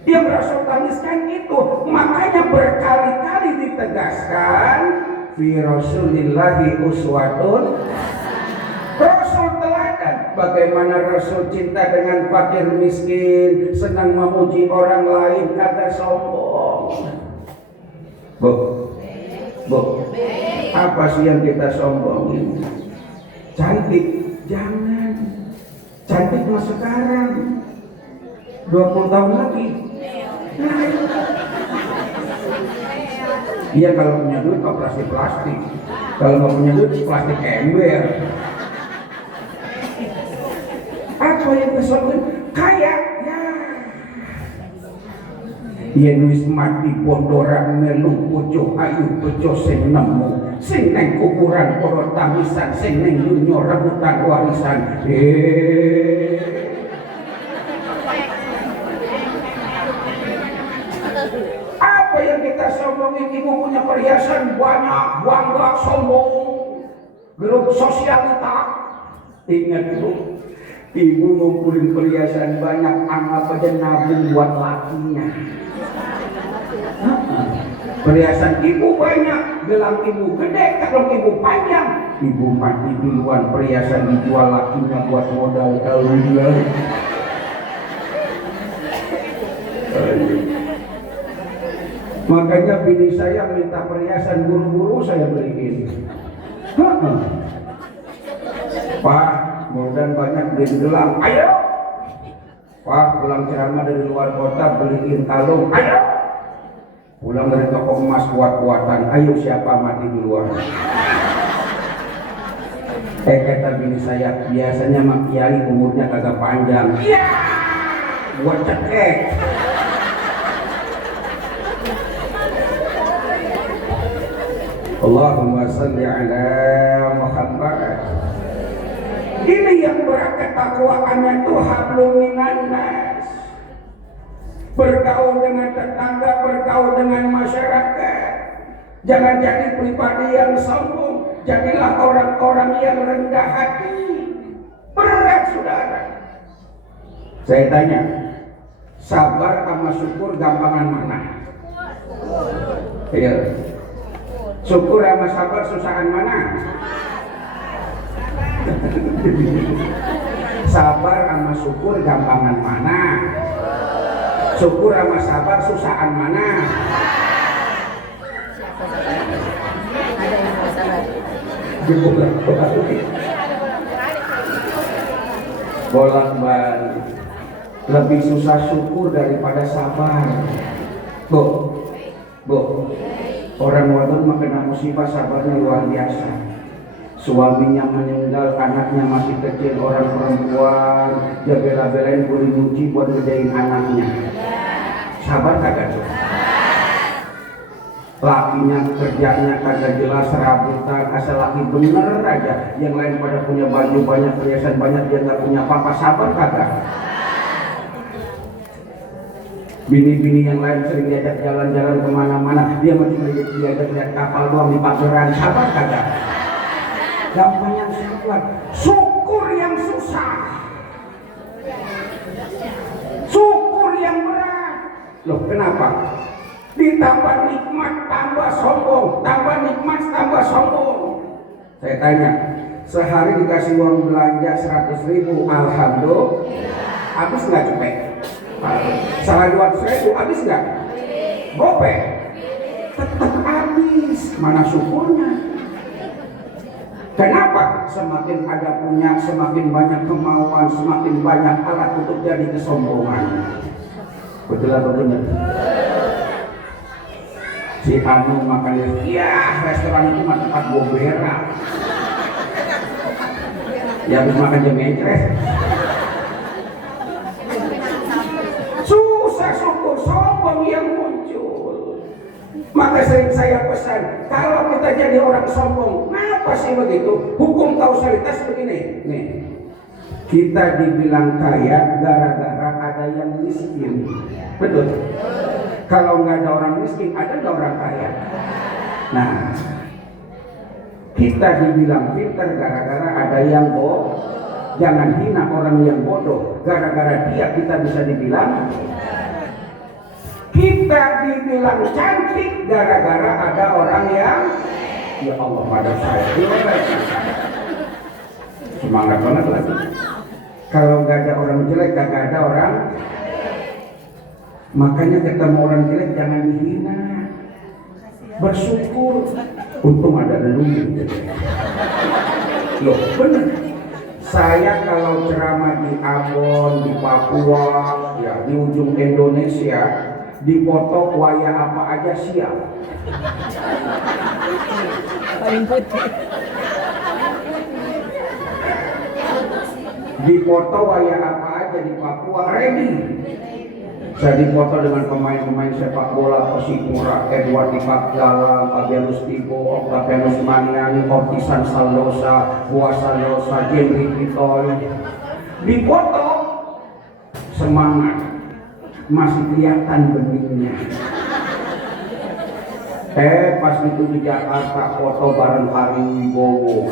Yang Rasul tangiskan itu, makanya berkali-kali di ditegaskan fi rasulillahi uswatun. Rasul teladan. Bagaimana Rasul cinta dengan fakir miskin, senang memuji orang lain, kata sombong. Bu, apa sih yang kita sombongin? Cantik, jangan. Cantik mah sekarang. 20 tahun lagi. Iya, kalau punya duit operasi plastik. Kalau nggak punya duit plastik ember. Apa yang kesombongan? Kaya, ya. Yen wis mati pondoran melu bojo ayu bojo sing nemu, sing neng kuburan para tamisan, sing neng dunya rebutan warisan. Apa yang kita sombongin? Ibu punya perhiasan banyak, bangga sombong. Grup sosialita. Ingat dulu, ibu ngumpulin perhiasan banyak, anggap aja nabung buat lakinya. Perhiasan ibu banyak, gelang ibu gede, kalau ibu panjang. Ibu mati duluan, perhiasan dijual lakinya buat modal kawin. Makanya bini saya minta perhiasan, buru-buru saya beliin. Pak, mudah banyak beli gelang. Ayo. Pak, pulang ceramah dari luar kota beliin kalung. Ayo. Pulang dari toko emas kuat-kuatan. Ayo, siapa mati duluan? Kata bini saya, biasanya mak kiai umurnya kagak panjang. Iya. Buat cekek. Allahumma salli ala Muhammad. Ini yang berketakwaan itu hablum minan nas. Bergaul dengan tetangga, bergaul dengan masyarakat. Jangan jadi pribadi yang sombong. Jadilah orang-orang yang rendah hati. Berat, saudara. Saya tanya, sabar sama syukur gampangan mana? Iya. Syukur sama sabar susahan mana? Sabar sama syukur gampangan mana? Syukur sama sabar susahan mana? Bolak-balik. Lebih susah syukur daripada sabar. Bu, orang wadon kena musibah sabarnya luar biasa. Suaminya meninggal, anaknya masih kecil, orang perempuan, dia bela-belain boleh nyuci buat ngerjain anaknya. Sabar kagak tuh? Lakinya kerjanya kagak jelas, rabutan, asal laki bener aja. Yang lain pada punya baju banyak, perhiasan banyak, dia nggak punya apa-apa. Sabar kagak? Bini-bini yang lain sering diajak jalan-jalan kemana-mana, dia masih diajak lihat kapal doang di Pageran. Sabar kagak? Gampang yang sabar, syukur yang susah, syukur yang berat. Loh, kenapa? Ditambah nikmat tambah sombong, tambah nikmat tambah sombong. Saya tanya, sehari dikasih uang belanja 100.000, alhamdulillah, habis nggak cepet? Salah 200.000 habis nggak? Gopek? Tetap habis. Mana syukurnya? Kenapa? Semakin ada punya, semakin banyak kemauan, semakin banyak alat untuk jadi kesombongan. Betul atau benar? Si Anu makan, ya restoran itu mah tempat gobera. Ya habis makan jam mencret. Susah syukur, sombong yang muncul. Maka sering saya pesan, kalau kita jadi orang sombong, kenapa sih begitu? Hukum kausalitas begini, nih. Kita dibilang kaya gara-gara ada yang miskin. Betul? Kalau nggak ada orang miskin, ada nggak orang kaya? Nah, kita dibilang pintar gara-gara ada yang bodoh. Jangan hina orang yang bodoh. Gara-gara dia kita bisa dibilang. Kita dibilang cantik gara-gara ada orang yang ya Allah pada saya. Semangat banget lagi. Kalau nggak ada orang jelek, nggak ada orang. Makanya ketemu orang jelek jangan dihina. Bersyukur. Untung ada leluhur. Loh bener. Saya kalau ceramah di Ambon, di Papua, ya di ujung Indonesia, dipoto waya apa aja siap. Paling putih. Dipoto waya apa aja di Papua ready. Saya dipoto dengan pemain-pemain sepak bola Persipura, Edward Dipakdalam, Fabianus Tibo, Octavianus Maniani, Ortisan Saldosa, Buas Saldosa, Jenry Pitoy. Dipoto semangat, masih kelihatan beningnya. Pas itu di Jakarta foto bareng Ari Wibowo,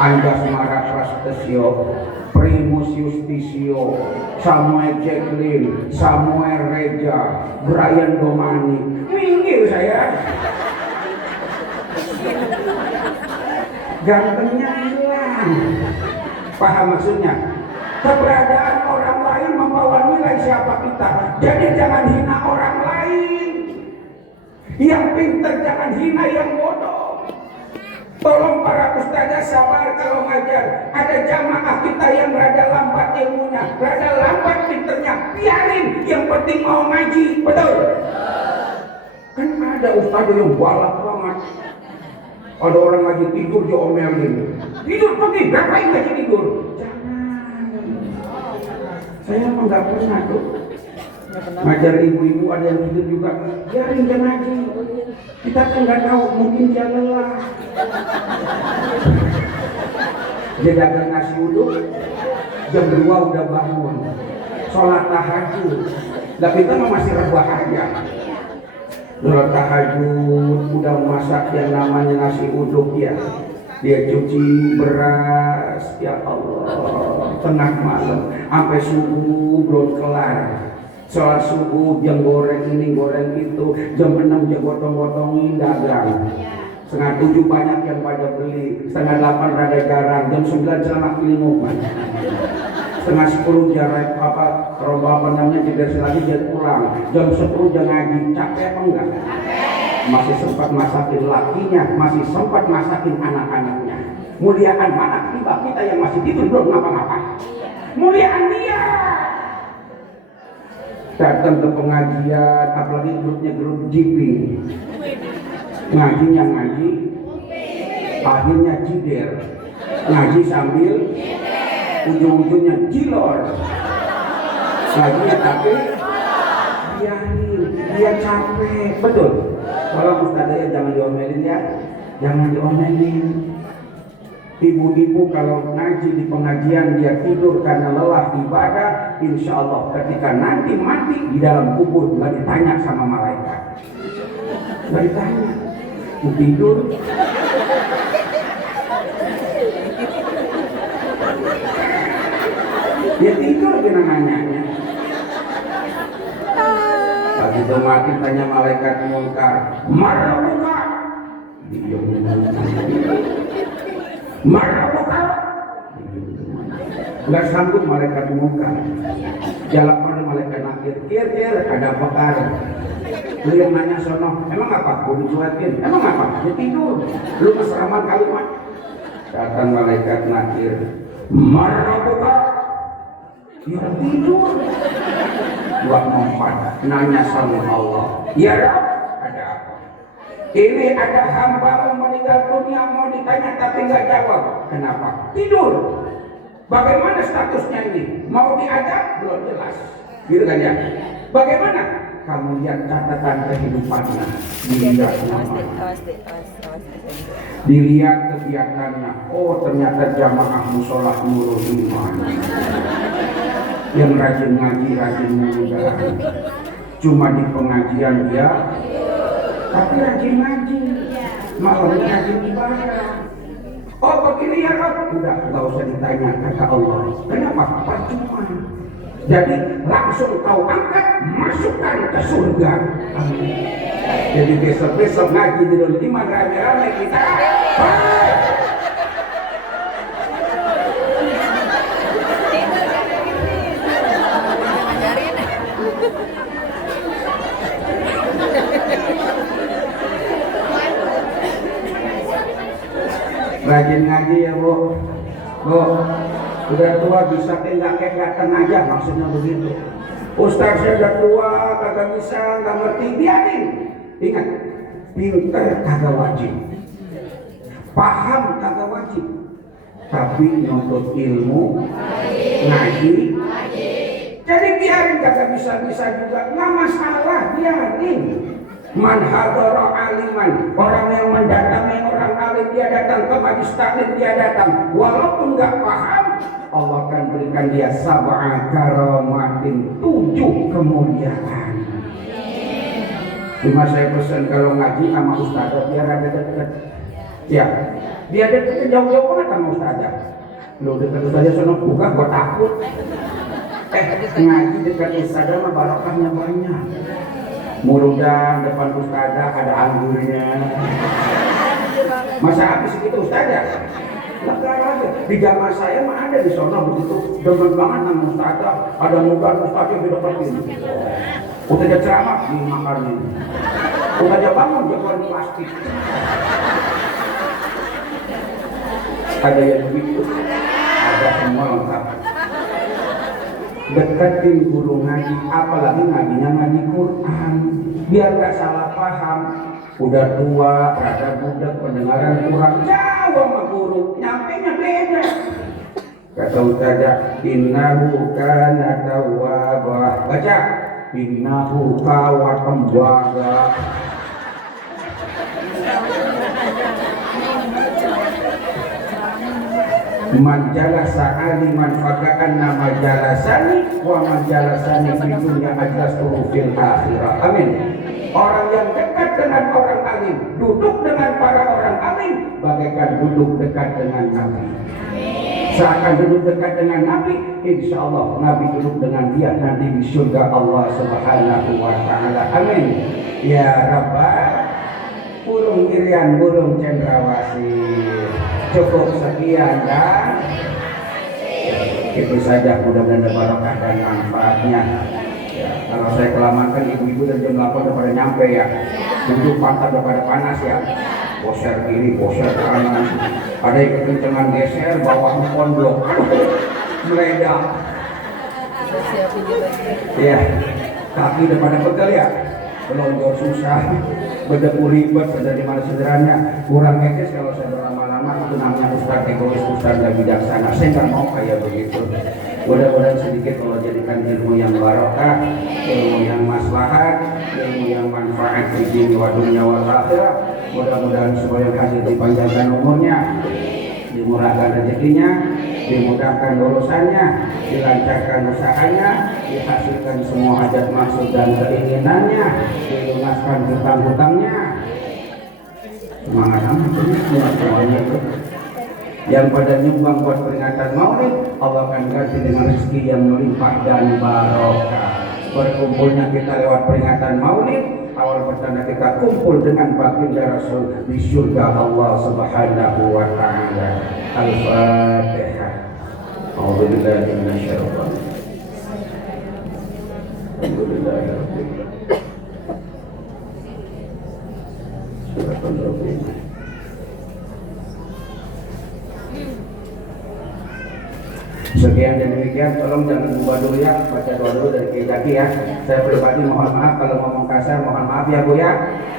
Anjas Mara Prasetyo, Primus Justisio, Samuel Jacqueline, Samuel Reja, Brian Domani. Minggir saya. Gantengnya hilang. Paham maksudnya? Keberadaan orang lain membawa nilai siapa kita. Jadi jangan hina orang lain. Yang pintar jangan hina yang bodoh. Tolong para ustazah sabar kalau ngajar. Ada jamaah kita yang rada lambat ilmunya, rada lambat pinternya. Biarin, yang penting mau ngaji, betul? Kan ada ustazah yang balak banget. Ada orang ngaji tidur diomelin. Tidur pergi, ngapain ngaji tidur? Jangan. Saya emang nggak pernah tuh. Ngajar ibu-ibu ada yang tidur juga. Biarin dia ngaji. Kita kan nggak tahu, mungkin dia lelah. Dia dagang nasi uduk, jam 2 udah bangun, sholat tahajud. Lah kita mah masih rebahan aja. Sholat tahajud, udah masak yang namanya nasi uduk ya. Dia cuci beras, ya Allah, tengah malam, sampai subuh belum kelar. Sholat subuh, jam goreng ini, goreng itu, jam 6 jam gotong-gotongin dagang. Setengah 7 banyak yang pada beli, setengah 8 rada jarang, jam 9 celana kelimukan. Setengah 10 jarak apa namanya jeder lagi dia pulang. Jam 10 dia ngaji, capek apa enggak? Masih sempat masakin lakinya, masih sempat masakin anak-anaknya. Muliaan mana tiba kita yang masih tidur belum ngapa-ngapa. Muliaan dia. Datang ke pengajian, apalagi grupnya grup jiping. Ngajinya ngaji, akhirnya jider. Ngaji sambil ujung-ujungnya jilor. Ngajinya tapi dia capek, betul. Kalau ustadznya jangan diomelin ya, jangan diomelin. Ibu-ibu kalau ngaji di pengajian dia tidur karena lelah ibadah, insya Allah ketika nanti mati di dalam kubur nggak ditanya sama malaikat, nggak ditanya, mau tidur. Dia tidur dia nanyanya. Begitu mati tanya malaikat munkar, marah buka. Marah buka. Nggak sanggup malaikat munkar. Jalan pada malaikat nakir, kir ada bakar. Lu yang nanya sono, emang apa? Gue dicuekin, emang apa? Dia tidur. Lu keseraman kalimat. Datang malaikat nakir, marah buka. Dia tidur. Buat mempan, nanya sama Allah, ya Rabb, ada apa? Ini ada hamba meninggal dunia mau ditanya tapi nggak jawab. Kenapa? Tidur. Bagaimana statusnya ini? Mau diajak? Belum jelas. Gitu kan ya? Bagaimana? Kamu lihat catatan kehidupannya, dilihat namanya, dilihat kegiatannya. Oh ternyata jamaah musola Nurul Iman. Yang rajin ngaji, rajin mudah. Cuma di pengajian dia, tapi rajin ngaji, malamnya rajin ibadah. Oh begini ya Rob, udah nggak usah ditanya kata Allah. Kenapa? Percuma. Jadi langsung kau angkat, masukkan ke surga. Amin. Jadi besok-besok ngaji di Nurul Iman rame-rame kita. Hai! Rajin ngaji ya Bu. Bu, udah tua bisa nggak kelihatan aja, maksudnya begitu. Ustaz saya udah tua, kagak bisa, nggak ngerti, biarin. Ingat, pintar kagak wajib, paham kagak wajib, tapi nuntut ilmu, ngaji. Jadi biarin, kagak bisa juga, nggak masalah, biarin. Man hadara aliman, orang yang mendatangi orang alim, dia datang ke majlis taklim, dia datang walaupun nggak paham, Allah akan berikan dia sab'a karamatin, 7 kemuliaan. Cuma saya pesan kalau ngaji sama ustazah biar ada dekat, ya biar dekat jauh-jauh banget sama ustazah. Lu dekat ustazah sono buka, gua takut. Ngaji dekat ustazah mah barokahnya banyak. Mudah depan ustazah ada anggurnya. Masa habis gitu ustazah? Lega aja. Di zaman saya mah ada di sana begitu. Demen banget sama ustazah. Ada muka ustazah yang didapetin. Udah ada ceramah dimakan ini. Udah ada bangun jagoan plastik. Ada yang begitu. Ada semua lengkap. Deketin guru ngaji, apalagi ngajinya ngaji Quran, biar gak salah paham. Udah tua, rada budak, pendengaran kurang, jauh sama guru, nyampenya beda. Kata ustazah, innahu kana tawwaba. Baca, innahu kawa tembaga. Man jalasa aliman faka'an nama jalasani wa man jalasani fi dunya ajlastuhu fil akhirah. Amin. Orang yang dekat dengan orang alim, duduk dengan para orang alim, bagaikan duduk dekat dengan Nabi. Seakan duduk dekat dengan Nabi, insya Allah Nabi duduk dengan dia nanti di surga Allah Subhanahu wa Ta'ala. Amin. Ya Rabbal burung irian, burung cendrawasih. Cukup sekian dan itu saja, mudah-mudahan ada barokah dan manfaatnya. Ya, kalau saya kelamankan ibu-ibu dan jam 8 udah pada nyampe ya. Duduk pantat udah pada panas ya. Boser kiri, boser kanan. Ada yang kekencengan geser, bawah pondok. Meledak. Ya, kaki udah pada pegel ya. Belonjor susah, bedepu ribet, dari mana sederhananya. Kurang etis kalau saya berlama-lama, itu namanya ustaz egois, ustaz gak bijaksana. Saya nggak mau kayak begitu. Mudah-mudahan sedikit kalau jadikan ilmu yang barokah, ilmu yang maslahat, ilmu yang manfaat di dunia wa dunia wal akhirah. Mudah-mudahan supaya hadir dipanjangkan umurnya, dimurahkan rezekinya, dimudahkan urusannya, dilancarkan usahanya, dihasilkan semua hajat maksud dan keinginannya, dilunaskan hutang-hutangnya. Semangat amat semuanya itu. Yang pada nyumbang buat peringatan Maulid, Allah akan ganti dengan rezeki yang melimpah dan barokah. Berkumpulnya kita lewat peringatan Maulid, awal pertanda kita kumpul dengan baginda Rasul di surga Allah Subhanahu wa Ta'ala. Al-Fatihah. A'udzubillahi minasyaitonir rajim. Alhamdulillahirabbil alamin. Sekian dan demikian, tolong jangan lupa dulu ya, baca doa dulu dari Kiai ya. Saya pribadi mohon maaf kalau ngomong kasar, mohon maaf ya Bu ya.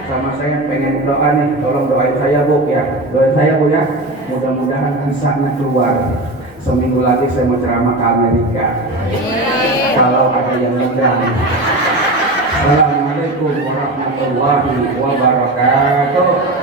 Sama saya pengen doa nih, tolong doain saya Bu ya. Doain saya Bu ya. Mudah-mudahan kisahnya keluar. Seminggu lagi saya mau ceramah ke Amerika. Kalau ada yang undang. Assalamualaikum warahmatullahi wabarakatuh.